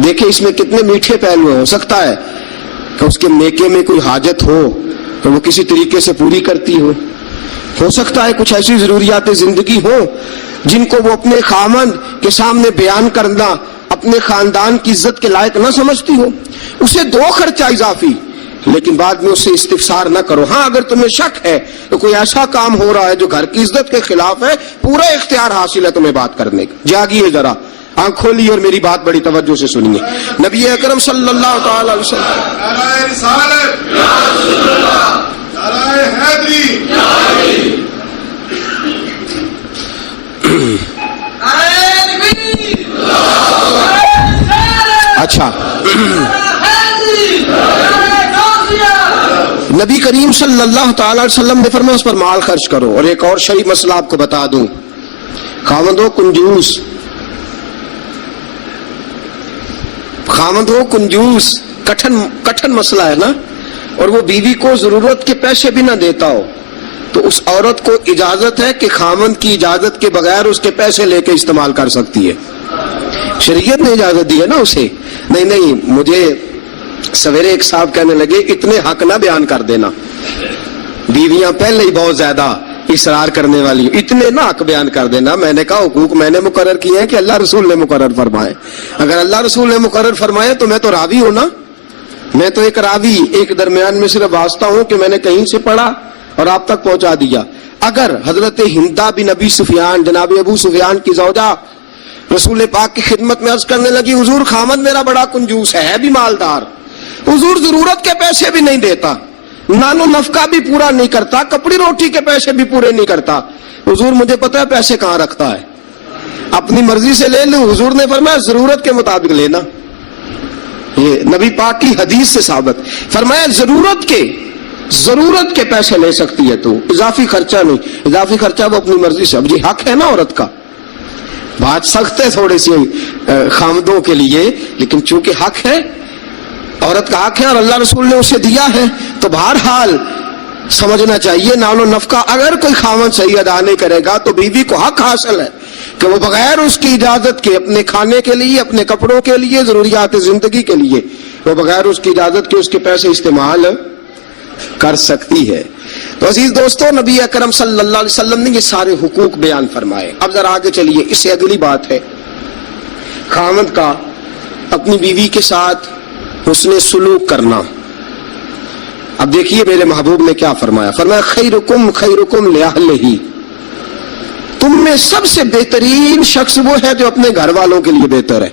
دیکھیں. اس میں کتنے میٹھے پہلو ہیں. ہو سکتا ہے کہ اس کے میکے میں کوئی حاجت ہو تو وہ کسی طریقے سے پوری کرتی ہو سکتا ہے کچھ ایسی ضروریات زندگی ہو جن کو وہ اپنے خامند کے سامنے بیان کرنا اپنے خاندان کی عزت کے لائق نہ سمجھتی ہو. اسے دو خرچہ اضافی, لیکن بعد میں اس سے استفسار نہ کرو. ہاں اگر تمہیں شک ہے تو کوئی ایسا کام ہو رہا ہے جو گھر کی عزت کے خلاف ہے, پورا اختیار حاصل ہے تمہیں بات کرنے کا. جاگیے ذرا, آنکھ کھولیے اور میری بات بڑی توجہ سے سنیے. نبی اکرم صلی اللہ تعالی علیہ اچھا نبی کریم صلی اللہ تعالی علیہ وسلم نے فرمایا اس پر مال خرچ کرو. اور ایک اور شرعی مسئلہ آپ کو بتا دوں, خاوند ہو کنجوس, کٹھن مسئلہ ہے نا, اور وہ بیوی کو ضرورت کے پیسے بھی نہ دیتا ہو تو اس عورت کو اجازت ہے کہ خاوند کی اجازت کے بغیر اس کے پیسے لے کے استعمال کر سکتی ہے. شریعت نے اجازت دی ہے نا اسے. نہیں, مجھے سویرے ایک صاحب کہنے لگے اتنے حق نہ بیان کر دینا, بیویاں پہلے ہی بہت زیادہ اصرار کرنے والی ہوں. اتنے نہ حق بیان کر دینا. میں نے کہا حقوق میں نے مقرر کیے ہیں کہ اللہ رسول نے مقرر فرمائے. اگر اللہ رسول نے مقرر فرمائے تو میں تو راوی ہوں نا. میں تو ایک راوی، ایک درمیان میں صرف واسطہ ہوں کہ میں نے کہیں سے پڑھا اور آپ تک پہنچا دیا. اگر حضرت ہندا بن ابی سفیان، جناب ابو سفیان کی زوجہ، رسول پاک کی خدمت میں عرض کرنے لگی حضور خامد میرا بڑا کنجوس ہے بھی مالدار، حضور ضرورت کے پیسے بھی نہیں دیتا، نان و نفقہ بھی پورا نہیں کرتا، کپڑی روٹی کے پیسے بھی پورے نہیں کرتا، حضور مجھے پتا ہے پیسے کہاں رکھتا ہے، اپنی مرضی سے لے لوں. حضور نے فرمایا ضرورت کے مطابق لینا. یہ نبی پاک کی حدیث سے ثابت. فرمایا ضرورت کے پیسے لے سکتی ہے تو، اضافی خرچہ نہیں. اضافی خرچہ وہ اپنی مرضی سے. اب جی حق ہے نا عورت کا، بات سخت ہے تھوڑی سی خامدوں کے لیے، لیکن چونکہ حق ہے، عورت کا حق ہے اور اللہ رسول نے اسے دیا ہے، تو بہرحال سمجھنا چاہیے نان و نفقہ اگر کوئی خاوند صحیح ادا نہیں کرے گا تو بیوی کو حق حاصل ہے کہ وہ بغیر اس کی اجازت کے اپنے کھانے کے لیے، اپنے کپڑوں کے لیے، ضروریات زندگی کے لیے، وہ بغیر اس کی اجازت کے اس کے پیسے استعمال کر سکتی ہے. تو عزیز دوستو، نبی اکرم صلی اللہ علیہ وسلم نے یہ سارے حقوق بیان فرمائے. اب ذرا آگے چلیے، اس سے اگلی بات ہے خاوند کا اپنی بیوی کے ساتھ حسن سلوک کرنا. اب دیکھیے میرے محبوب نے کیا فرمایا. فرمایا خیرکم خیرکم لأہلہ، تم میں سب سے بہترین شخص وہ ہے جو اپنے گھر والوں کے لیے بہتر ہے،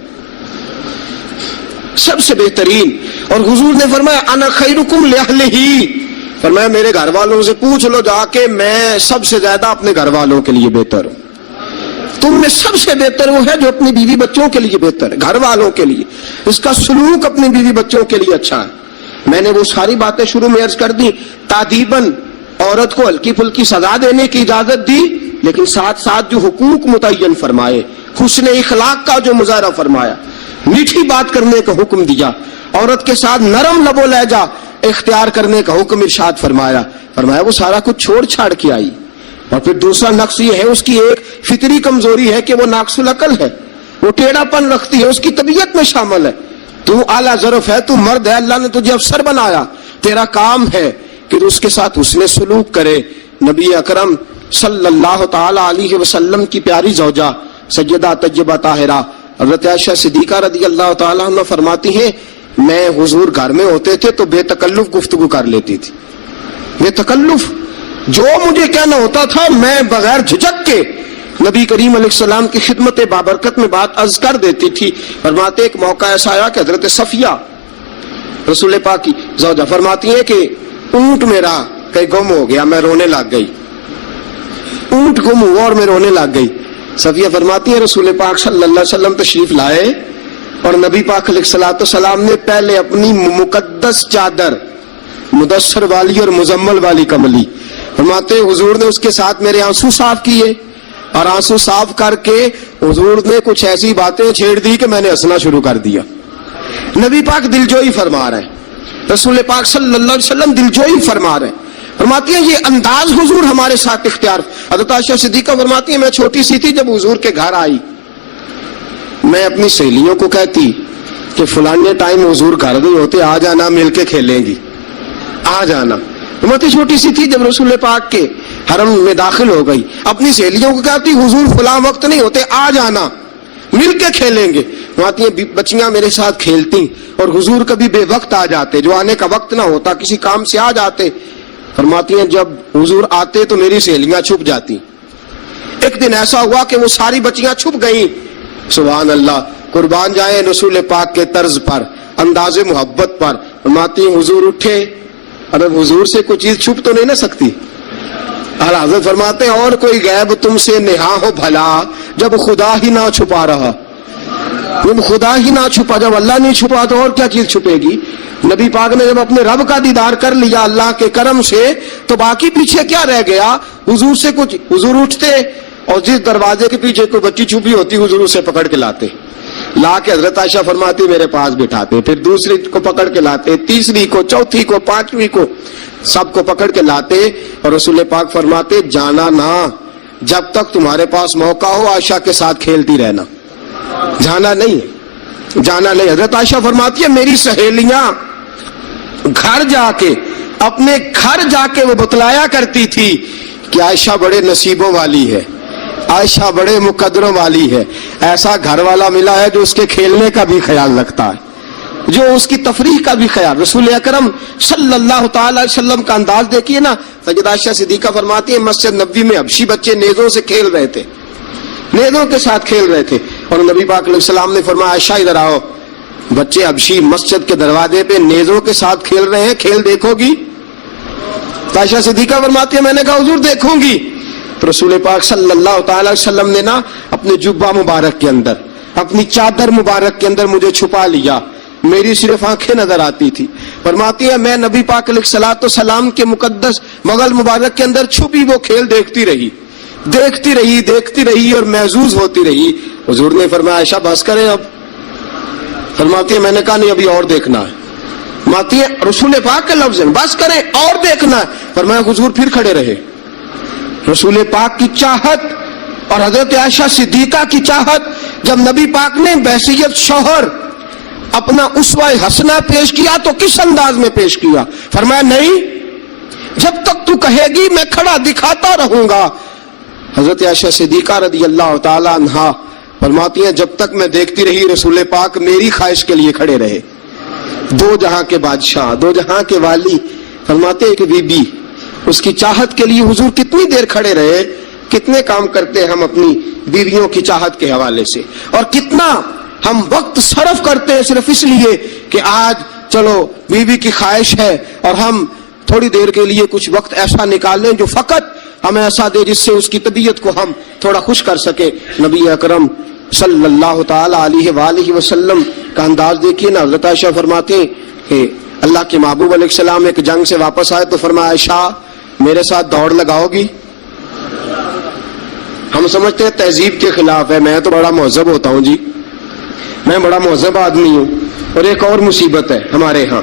سب سے بہترین. اور حضور نے فرمایا انا خیرکم لأہلہ، فرمایا میرے گھر والوں سے پوچھ لو جا کے، میں سب سے زیادہ اپنے گھر والوں کے لیے بہتر ہوں. تم میں سب سے بہتر وہ ہے جو اپنی بیوی بچوں کے لیے بہتر ہے، گھر والوں کے لیے، اس کا سلوک اپنی بیوی بچوں کے لیے اچھا ہے. میں نے وہ ساری باتیں شروع میں عرض کر دی. تادیباً عورت کو ہلکی پھلکی سزا دینے کی اجازت دی، لیکن ساتھ ساتھ جو حقوق متعین فرمائے، حسن اخلاق کا جو مظاہرہ فرمایا، میٹھی بات کرنے کا حکم دیا، عورت کے ساتھ نرم لب و لہجہ اختیار کرنے کا حکم ارشاد فرمایا. فرمایا وہ سارا کچھ چھوڑ چھاڑ کے آئی. اور پھر دوسرا نقص یہ ہے، اس کی ایک فطری کمزوری ہے کہ وہ ناقص العقل ہے، وہ ٹیڑھا پن رکھتی ہے، اس کی طبیعت میں شامل ہے. تو اعلیٰ ظرف ہے، تو مرد ہے، اللہ نے تجھے افسر بنایا، تیرا کام ہے کہ اس کے ساتھ حسن سلوک کرے. نبی اکرم صلی اللہ تعالی علیہ وسلم کی پیاری زوجہ سیدہ طیبہ طاہرہ حضرت عائشہ صدیقہ رضی اللہ تعالی عنہ فرماتی ہیں میں حضور گھر میں ہوتے تھے تو بے تکلف گفتگو کر لیتی تھی. بے تکلف جو مجھے کہنا ہوتا تھا میں بغیر جھجک کے نبی کریم علیہ السلام کی خدمت بابرکت میں بات عرض کر دیتی تھی. فرماتے ایک موقع ایسا آیا کہ حضرت صفیہ رسول پاک کی زوجہ فرماتی ہیں کہ اونٹ میرا کہیں گم ہو گیا، میں رونے لگ گئی، اونٹ گم ہوا اور میں رونے لگ گئی. صفیہ فرماتی ہیں رسول پاک صلی اللہ علیہ وسلم تشریف لائے اور نبی پاک علیہ الصلوۃ والسلام نے پہلے اپنی مقدس چادر مدثر والی اور مزمل والی کملی، فرماتے حضور نے اس کے ساتھ میرے آنسو صاف کیے اور آنسو صاف کر کے حضور نے کچھ ایسی باتیں چھیڑ دی کہ میں نے ہنسنا شروع کر دیا. نبی پاک دلجوئی فرما رہے ہیں، رسول پاک صلی اللہ علیہ وسلم دلجوئی فرما رہے ہیں. فرماتی ہیں یہ انداز حضور ہمارے ساتھ اختیار. حضرت عائشہ صدیقہ فرماتی ہیں میں چھوٹی سی تھی جب حضور کے گھر آئی، میں اپنی سہیلیوں کو کہتی کہ فلانے ٹائم حضور گھر نہیں ہوتے، آ جانا مل کے کھیلیں گی، آ جانا. فرماتی چھوٹی سی تھی جب رسول پاک کے حرم میں داخل ہو گئی، اپنی سہیلیوں کو کہتی حضور فلاں وقت نہیں ہوتے، آ جانا مل کے کھیلیں گے. فرماتی ہیں بچیاں میرے ساتھ کھیلتی اور حضور کبھی بے وقت آ جاتے، جو آنے کا وقت نہ ہوتا، کسی کام سے آ جاتے. فرماتی ہیں جب حضور آتے تو میری سہیلیاں چھپ جاتی. ایک دن ایسا ہوا کہ وہ ساری بچیاں چھپ گئیں. سبحان اللہ، قربان جائیں رسول پاک کے طرز پر، انداز محبت پر. فرماتی ہیں حضور اٹھے، اب حضور سے کوئی چیز چھپ تو نہیں نہ سکتی. اعلیٰ حضرت فرماتے ہیں اور کوئی غیب تم سے نہا ہو بھلا جب خدا ہی نہ چھپا رہا. جب خدا ہی نہ چھپا، جب اللہ نہیں چھپا تو اور کیا چیز چھپے گی. نبی پاک نے جب اپنے رب کا دیدار کر لیا اللہ کے کرم سے تو باقی پیچھے کیا رہ گیا. حضور سے کچھ، حضور اٹھتے اور جس دروازے کے پیچھے کوئی بچی چھپی ہوتی حضور اسے پکڑ کے لاتے، لا کے حضرت عائشہ فرماتی میرے پاس بٹھاتے، پھر دوسری کو پکڑ کے لاتے، تیسری کو، چوتھی کو، پانچویں کو، سب کو پکڑ کے لاتے اور رسول پاک فرماتے جانا نہ، جب تک تمہارے پاس موقع ہو عائشہ کے ساتھ کھیلتی رہنا، جانا نہیں، جانا نہیں. حضرت عائشہ فرماتی ہے میری سہیلیاں گھر جا کے، اپنے گھر جا کے وہ بتلایا کرتی تھی کہ عائشہ بڑے نصیبوں والی ہے, عائشہ بڑے مقدروں والی ہے, ایسا گھر والا ملا ہے جو اس کے کھیلنے کا بھی خیال رکھتا ہے, جو اس کی تفریح کا بھی خیال. رسول اکرم صلی اللہ تعالی علیہ وسلم کا انداز دیکھیے نا. سیدہ عائشہ صدیقہ فرماتی ہیں مسجد نبوی میں حبشی بچے نیزوں سے کھیل رہے تھے, نیزوں کے ساتھ کھیل رہے تھے, اور نبی پاک علیہ السلام نے فرمایا عائشہ ادھر آؤ, بچے حبشی مسجد کے دروازے پہ نیزوں کے ساتھ کھیل رہے ہیں, کھیل دیکھو گی؟ تو عائشہ صدیقہ فرماتی ہے میں نے کہا حضور دیکھوں گی. تو رسول پاک صلی اللہ تعالی علیہ وسلم نے نا اپنے جبہ مبارک کے اندر, اپنی چادر مبارک کے اندر مجھے چھپا لیا, میری صرف آنکھیں نظر آتی تھی. فرماتی ہے میں نبی پاک علیہ الصلوۃ والسلام کے مقدس مغل مبارک کے اندر چھپی وہ کھیل دیکھتی رہی, دیکھتی رہی, دیکھتی رہی اور محظوظ ہوتی رہی. حضور نے فرمایا عائشہ بس کریں اب. فرماتی ہے میں نے کہا نہیں ابھی اور دیکھنا ہے. فرماتی ہے رسول پاک کے لفظ ہیں بس کریں اور دیکھنا ہے. فرمایا حضور پھر کھڑے رہے. رسول پاک کی چاہت اور حضرت عائشہ صدیقہ کی چاہت, جب نبی پاک نے بحیثیت شوہر اپنا اسوہ حسنہ پیش کیا تو کس انداز میں پیش کیا؟ فرمایا نہیں جب تک تو کہے گی میں کھڑا دکھاتا رہوں گا. حضرت عائشہ صدیقہ رضی اللہ تعالی عنہا فرماتی ہیں جب تک میں دیکھتی رہی رسول پاک میری خواہش کے لیے کھڑے رہے. دو جہاں کے بادشاہ, دو جہاں کے والی. فرماتے ہیں کہ بی بی اس کی چاہت کے لیے حضور کتنی دیر کھڑے رہے. کتنے کام کرتے ہم اپنی بیویوں کی چاہت کے حوالے سے, اور کتنا ہم وقت صرف کرتے ہیں صرف اس لیے کہ آج چلو بیوی کی خواہش ہے اور ہم تھوڑی دیر کے لیے کچھ وقت ایسا نکال لیں جو فقط ہمیں ایسا دے جس سے اس کی طبیعت کو ہم تھوڑا خوش کر سکے. نبی اکرم صلی اللہ تعالی علیہ وآلہ وسلم کا انداز دیکھیے نا. حضرت عائشہ فرماتے ہیں کہ اللہ کے محبوب علیہ السلام ایک جنگ سے واپس آئے تو فرمایا عائشہ میرے ساتھ دوڑ لگاؤ گی؟ ہم سمجھتے ہیں تہذیب کے خلاف ہے, میں تو بڑا مہذب ہوتا ہوں جی, میں بڑا مہذب آدمی ہوں. اور ایک اور مصیبت ہے ہمارے ہاں,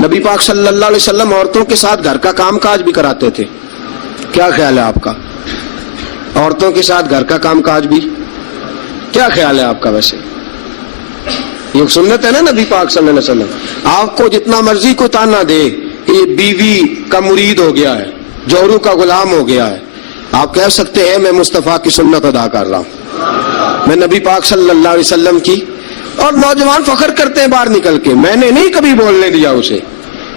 نبی پاک صلی اللہ علیہ وسلم عورتوں کے ساتھ گھر کا کام کاج بھی کراتے تھے. کیا خیال ہے آپ کا؟ عورتوں کے ساتھ گھر کا کام کاج بھی کیا خیال ہے آپ کا؟ ویسے یہ سنت ہے نا نبی پاک صلی اللہ علیہ وسلم. آپ کو جتنا مرضی کو تانا دے یہ بیوی کا مرید ہو گیا ہے, جورو کا غلام ہو گیا ہے. آپ کہہ سکتے ہیں میں مصطفیٰ کی سنت ادا کر رہا ہوں, میں نبی پاک صلی اللہ علیہ وسلم کی. اور نوجوان فخر کرتے ہیں باہر نکل کے, میں نے نہیں کبھی بولنے دیا اسے.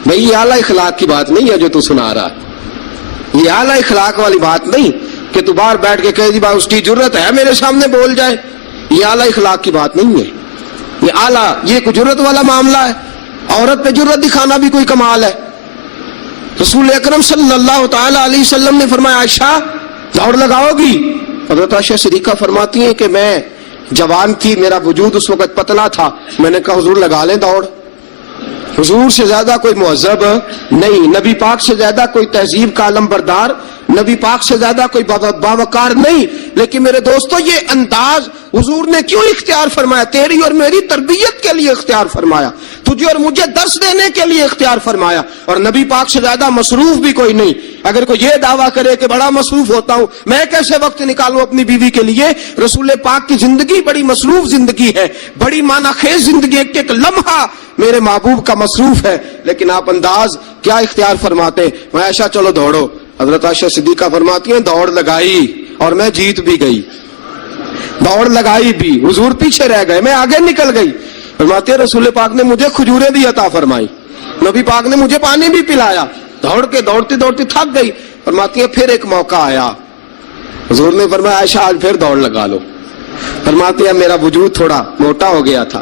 بھئی یہ اعلیٰ اخلاق کی بات نہیں ہے جو تو سنا رہا ہے, یہ اعلیٰ اخلاق والی بات نہیں کہ تو باہر بیٹھ کے کہے جی بھائی اس کی جرت ہے میرے سامنے بول جائے. یہ اعلیٰ اخلاق کی بات نہیں ہے, یہ اعلیٰ یہ کوئی جرت والا معاملہ ہے. عورت پہ جرت دکھانا بھی کوئی کمال ہے. رسول اکرم صلی اللہ تعالی علیہ وسلم نے فرمایا عائشہ دوڑ لگاؤ گی؟ حضرت عائشہ صدیقہ فرماتی ہیں کہ میں جوان تھی, میرا وجود اس وقت پتلا تھا. میں نے کہا حضور لگا لیں دوڑ. حضور سے زیادہ کوئی مہذب نہیں, نبی پاک سے زیادہ کوئی تہذیب کا علم بردار, نبی پاک سے زیادہ کوئی باوقار نہیں. لیکن میرے دوستو یہ انداز حضور نے کیوں اختیار فرمایا؟ تیری اور میری تربیت کے لیے اختیار فرمایا, تجھے اور مجھے درس دینے کے لیے اختیار فرمایا. اور نبی پاک سے زیادہ مصروف بھی کوئی نہیں. اگر کوئی یہ دعویٰ کرے کہ بڑا مصروف ہوتا ہوں, میں کیسے وقت نکالوں اپنی بیوی کے لیے؟ رسول پاک کی زندگی بڑی مصروف زندگی ہے, بڑی معنی خیز زندگی, ایک لمحہ میرے محبوب کا مصروف ہے. لیکن آپ انداز کیا اختیار فرماتے ہیں؟ عائشہ چلو دوڑو. حضرت عائشہ صدیقہ فرماتی ہیں دوڑ لگائی اور میں جیت بھی گئی. دوڑ لگائی بھی, حضور پیچھے رہ گئے, میں آگے نکل گئی. فرماتے ہیں رسول پاک نے مجھے کھجوریں بھی عطا فرمائی, نبی پاک نے مجھے پانی بھی پلایا. دوڑ کے دوڑتی دوڑتی تھک گئی. فرماتی ہیں پھر ایک موقع آیا, حضور نے فرمایا عائشہ آج پھر دوڑ لگا لو. فرماتے ہیں میرا وجود تھوڑا موٹا ہو گیا تھا,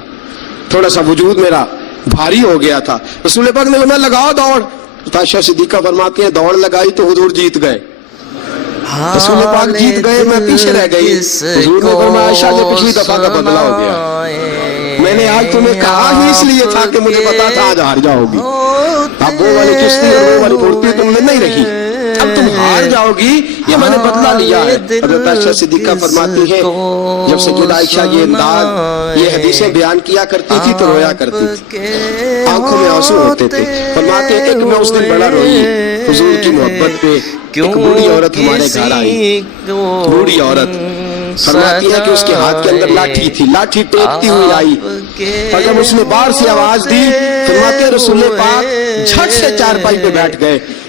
تھوڑا سا وجود میرا بھاری ہو گیا تھا. رسول پاک نے فرمایا لگاؤ دوڑ. عائشہ صدیقہ فرماتی ہیں دوڑ لگائی تو حضور جیت گئے. رسول پاک جیت گئے, میں پیچھے رہ گئی. حضور نے فرمایا عائشہ یہ پچھلی دفعہ کا بدلہ ہو گیا, میں نے آج تمہیں کہا ہی اس لیے تھا کہ مجھے پتا تھا آج ہار جاؤ گی. اب وہ والی چستی اور وہ والی پھرتی تم میں نہیں رہی, اب تم ہار جاؤ گی, یہ میں نے بدلہ لیا ہے. حضرت عائشہ صدیقہ فرماتی ہے جب سیدہ عائشہ یہ انداز یہ حدیثیں بیان کیا کرتی تھی تو رویا کرتی تھی, آنکھوں میں آنسو ہوتے تھے. فرماتے ہیں کہ میں اس دن بڑا روئی حضور کی محبت پہ. ایک بوڑھی عورت ہمارے گھر آئی, بوڑھی عورت. فرماتی ہے کہ اس کے ہاتھ کے اندر لاٹھی تھی, لاٹھی ٹیکتی ہوئی آئی, اور جب اس نے باہر سے آواز دی فرماتے رسول پاک جھٹ سے چارپائی پہ بیٹھ گئے.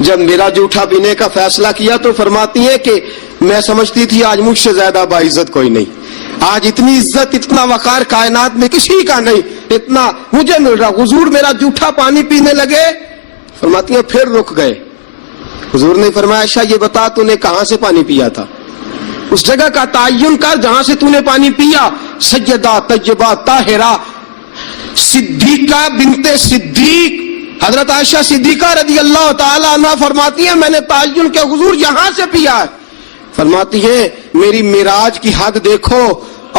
جب میرا جھوٹا پینے کا فیصلہ کیا تو فرماتی ہیں کہ میں سمجھتی تھی آج مجھ سے زیادہ باعزت کوئی نہیں، آج اتنی عزت اتنا وقار کائنات میں کسی کا نہیں، اتنا مجھے مل رہا۔ حضور میرا جھوٹا پانی پینے لگے، فرماتی ہیں پھر رک گئے۔ حضور نے فرمایا عائشہ یہ بتا تو نے کہاں سے پانی پیا تھا، اس جگہ کا تعین کر جہاں سے تو نے پانی پیا۔ سیدہ طیبہ طاہرہ صدیقہ بنت صدیق حضرت عائشہ صدیقہ رضی اللہ تعالی عنہ فرماتی ہیں میں نے تعین کیا حضور یہاں سے پیا ہے۔ فرماتی ہیں میری معراج کی حد دیکھو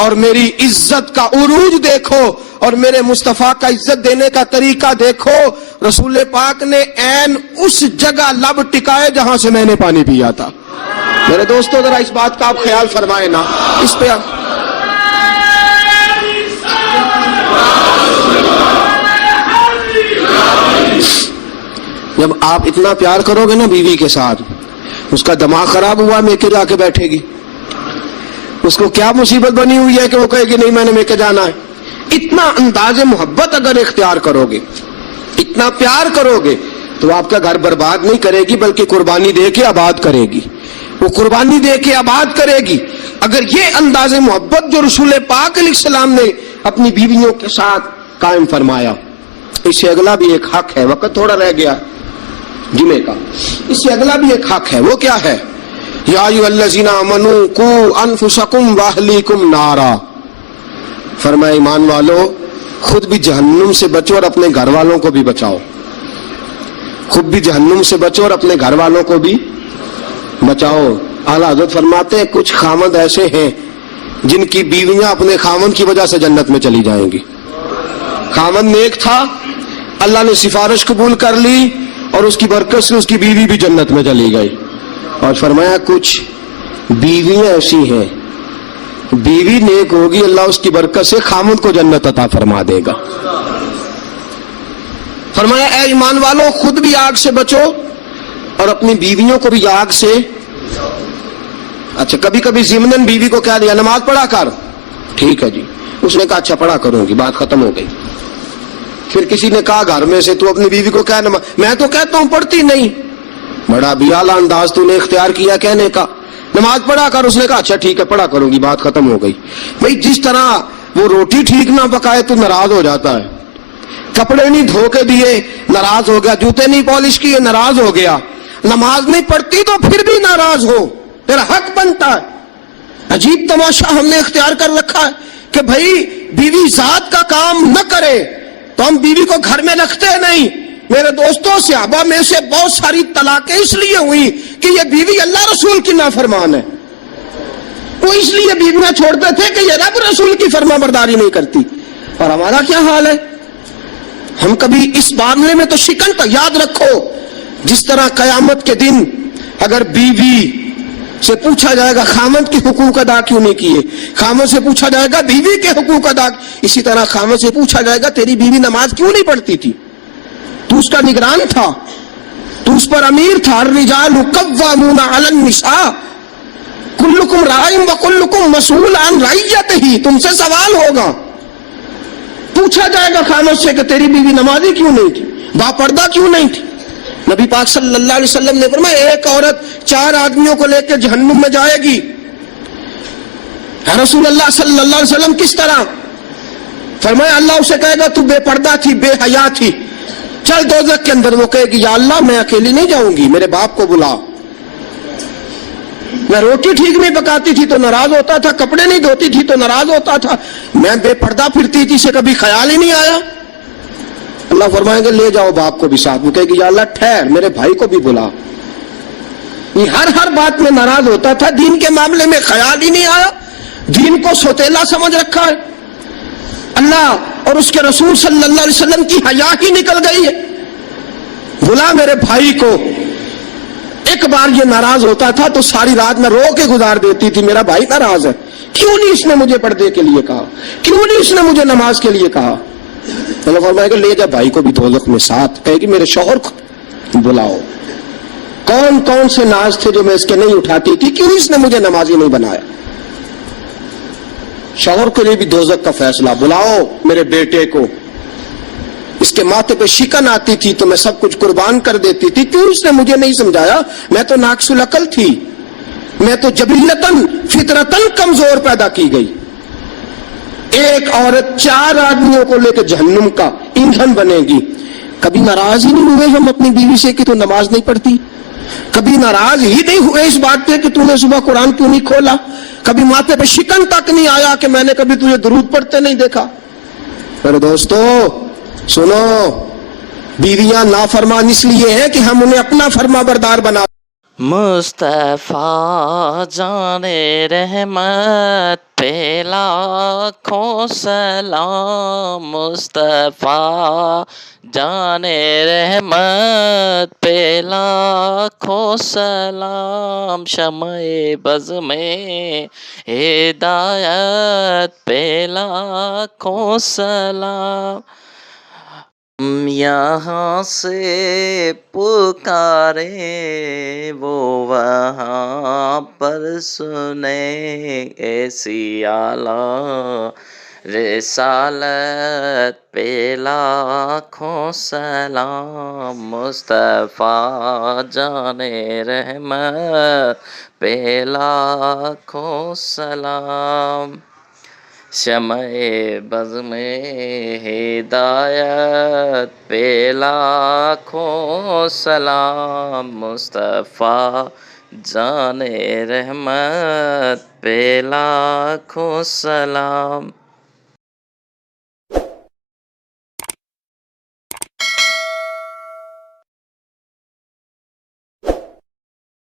اور میری عزت کا عروج دیکھو اور میرے مصطفیٰ کا عزت دینے کا طریقہ دیکھو، رسول پاک نے عین اس جگہ لب ٹکائے جہاں سے میں نے پانی پیا تھا۔ میرے دوستو ذرا اس بات کا آپ خیال فرمائیں نا، اس پہ جب آپ اتنا پیار کرو گے نا بیوی کے ساتھ، اس کا دماغ خراب ہوا میکے جا کے بیٹھے گی، اس کو کیا مصیبت بنی ہوئی ہے کہ وہ کہے گی نہیں میں نے میکے جانا ہے۔ اتنا انداز محبت اگر اختیار کرو گے، اتنا پیار کرو گے تو آپ کا گھر برباد نہیں کرے گی بلکہ قربانی دے کے آباد کرے گی، وہ قربانی دے کے آباد کرے گی۔ اگر یہ انداز محبت جو رسول پاک علیہ السلام نے اپنی بیویوں کے ساتھ قائم فرمایا، اس سے اگلا بھی ایک حق ہے، وقت تھوڑا رہ گیا جمعے کا، اس سے اگلا بھی ایک حق ہے، وہ کیا ہے؟ یا ایھا الذین آمنوا قوا انفسکم واہلیکم نارا، فرمایا ایمان والو خود بھی جہنم سے بچو اور اپنے گھر والوں کو بھی بچاؤ، خود بھی جہنم سے بچو اور اپنے گھر والوں کو بھی بچاؤ۔ اعلیٰ حضرت فرماتے ہیں کچھ خامند ایسے ہیں جن کی بیویاں اپنے خامند کی وجہ سے جنت میں چلی جائیں گی۔ خامند نیک تھا، اللہ نے سفارش قبول کر لی اور اس کی برکت سے اس کی بیوی بھی جنت میں چلی گئی۔ اور فرمایا کچھ بیویاں ایسی ہیں، بیوی نیک ہوگی اللہ اس کی برکت سے خامند کو جنت عطا فرما دے گا۔ فرمایا اے ایمان والو خود بھی آگ سے بچو اور اپنی بیویوں کو بھی آگ سے۔ اچھا کبھی کبھی ضمناً بیوی کو کہہ دیا نماز پڑھا کر، ٹھیک ہے جی، اس نے کہا اچھا پڑھا کروں گی، بات ختم ہو گئی۔ پھر کسی نے کہا گھر میں سے تو اپنی بیوی کو کہہ نماز، میں تو کہتا ہوں پڑھتی نہیں، بڑا بھی اعلیٰ انداز تو نے اختیار کیا کہنے کا، نماز پڑھا کر، اس نے کہا اچھا ٹھیک ہے پڑھا کروں گی، بات ختم ہو گئی۔ بھئی جس طرح وہ روٹی ٹھیک نہ پکائے تو ناراض ہو جاتا ہے، کپڑے نہیں دھو کے دیے ناراض ہو گیا، جوتے نہیں پالش کیے ناراض ہو گیا، نماز نہیں پڑھتی تو پھر بھی ناراض ہو، تیرا حق بنتا ہے۔ عجیب تماشا ہم نے اختیار کر رکھا ہے کہ بھائی بیوی ذات کا کام نہ کرے تو ہم بیوی کو گھر میں رکھتے نہیں۔ میرے دوستوں صحابہ میں سے بہت ساری طلاقیں اس لیے ہوئی کہ یہ بیوی اللہ رسول کی نافرمان ہے، وہ اس لیے بیویاں چھوڑتے تھے کہ یہ رب رسول کی فرما برداری نہیں کرتی۔ اور ہمارا کیا حال ہے؟ ہم کبھی اس معاملے میں تو شکن تو یاد رکھو، جس طرح قیامت کے دن اگر بیوی سے پوچھا جائے گا خامند کے حقوق ادا کیوں نہیں کیے، خامند سے پوچھا جائے گا بیوی کے حقوق ادا، اسی طرح خامند سے پوچھا جائے گا تیری بیوی نماز کیوں نہیں پڑھتی تھی، تو اس کا نگران تھا، تو اس پر امیر تھا۔ الرجال قوامون علی النساء کلکم راع وکلکم مسئول عن رعیتہ، تم سے سوال ہوگا، پوچھا جائے گا خامند سے کہ تیری بیوی نمازی کیوں نہیں تھی، با پردہ کیوں نہیں تھی۔ نبی پاک صلی اللہ علیہ وسلم نے فرمایا ایک عورت 4 آدمیوں کو لے کے جہنم میں جائے گی۔ رسول اللہ صلی اللہ علیہ وسلم کس طرح؟ فرمایا اللہ اسے کہے گا تو بے پردہ تھی، بے حیا تھی، چل دوزخ کے اندر۔ وہ کہے گی یا اللہ میں اکیلی نہیں جاؤں گی، میرے باپ کو بلا، میں روٹی ٹھیک نہیں پکاتی تھی تو ناراض ہوتا تھا، کپڑے نہیں دھوتی تھی تو ناراض ہوتا تھا، میں بے پردہ پھرتی تھی سے کبھی خیال ہی نہیں آیا۔ اللہ فرمائیں گے لے جاؤ باپ کو بھی ساتھ۔ وہ کہے گی یا اللہ ٹھہر میرے بھائی کو بھی بلا۔ یہ ہر بات میں ناراض ہوتا تھا، دین کے معاملے میں خیال ہی نہیں آیا، دین کو سوتیلا سمجھ رکھا ہے۔ اللہ اور اس کے رسول صلی اللہ علیہ وسلم کی حیا ہی نکل گئی ہے۔ بلا میرے بھائی کو۔ ایک بار یہ ناراض ہوتا تھا تو ساری رات میں رو کے گزار دیتی تھی، میرا بھائی ناراض ہے، کیوں نہیں اس نے مجھے پردے کے لیے کہا، کیوں نہیں اس نے مجھے نماز کے لیے کہا۔ اللہ فرمائے گا لے جا بھائی کو بھی دوزخ میں ساتھ۔ کہے گی میرے شوہر کو بلاؤ، کون کون سے ناز تھے جو میں اس کے نہیں اٹھاتی تھی، کیوں اس نے مجھے نمازی نہیں بنایا۔ شوہر کے لیے بھی دوزخ کا فیصلہ، بلاؤ میرے بیٹے کو، اس کے ماتھے پہ شکن آتی تھی تو میں سب کچھ قربان کر دیتی تھی. کیوں اس نے مجھے نہیں سمجھایا؟ میں تو ناقص العقل تھی، میں تو جبلتاً فطرتاً کمزور پیدا کی گئی. ایک عورت 4 آدمیوں کو لے کے جہنم کا ایندھن بنے گی. کبھی ناراض ہی نہیں ہوئے ہم اپنی بیوی سے کہ تو نماز نہیں پڑھتی؟ کبھی ناراض ہی نہیں ہوئے اس بات پہ کہ تو نے صبح قرآن کیوں نہیں کھولا؟ کبھی ماتھے پہ شکن تک نہیں آیا کہ میں نے کبھی تجھے درود پڑھتے نہیں دیکھا؟ میرے دوستو سنو، بیویاں نافرمان اس لیے ہیں کہ ہم انہیں اپنا فرما بردار بنا. مصطفیٰ جان رحمت پہ لاکھوں سلام، مصطفیٰ جان رحمت پہ لاکھوں سلام، شمع بز میں ہدایت پہ لاکھوں سلام. ہم یہاں سے پکارے وہ وہاں پر سنیں، ایسی اعلیٰ رسالت پہ لاکھوں سلام، مصطفیٰ جان رحمت پہ لاکھوں سلام. شمع بز میں ہدایت پہ لاکھوں سلام، مصطفیٰ جان رحمت پہ لاکھوں سلام.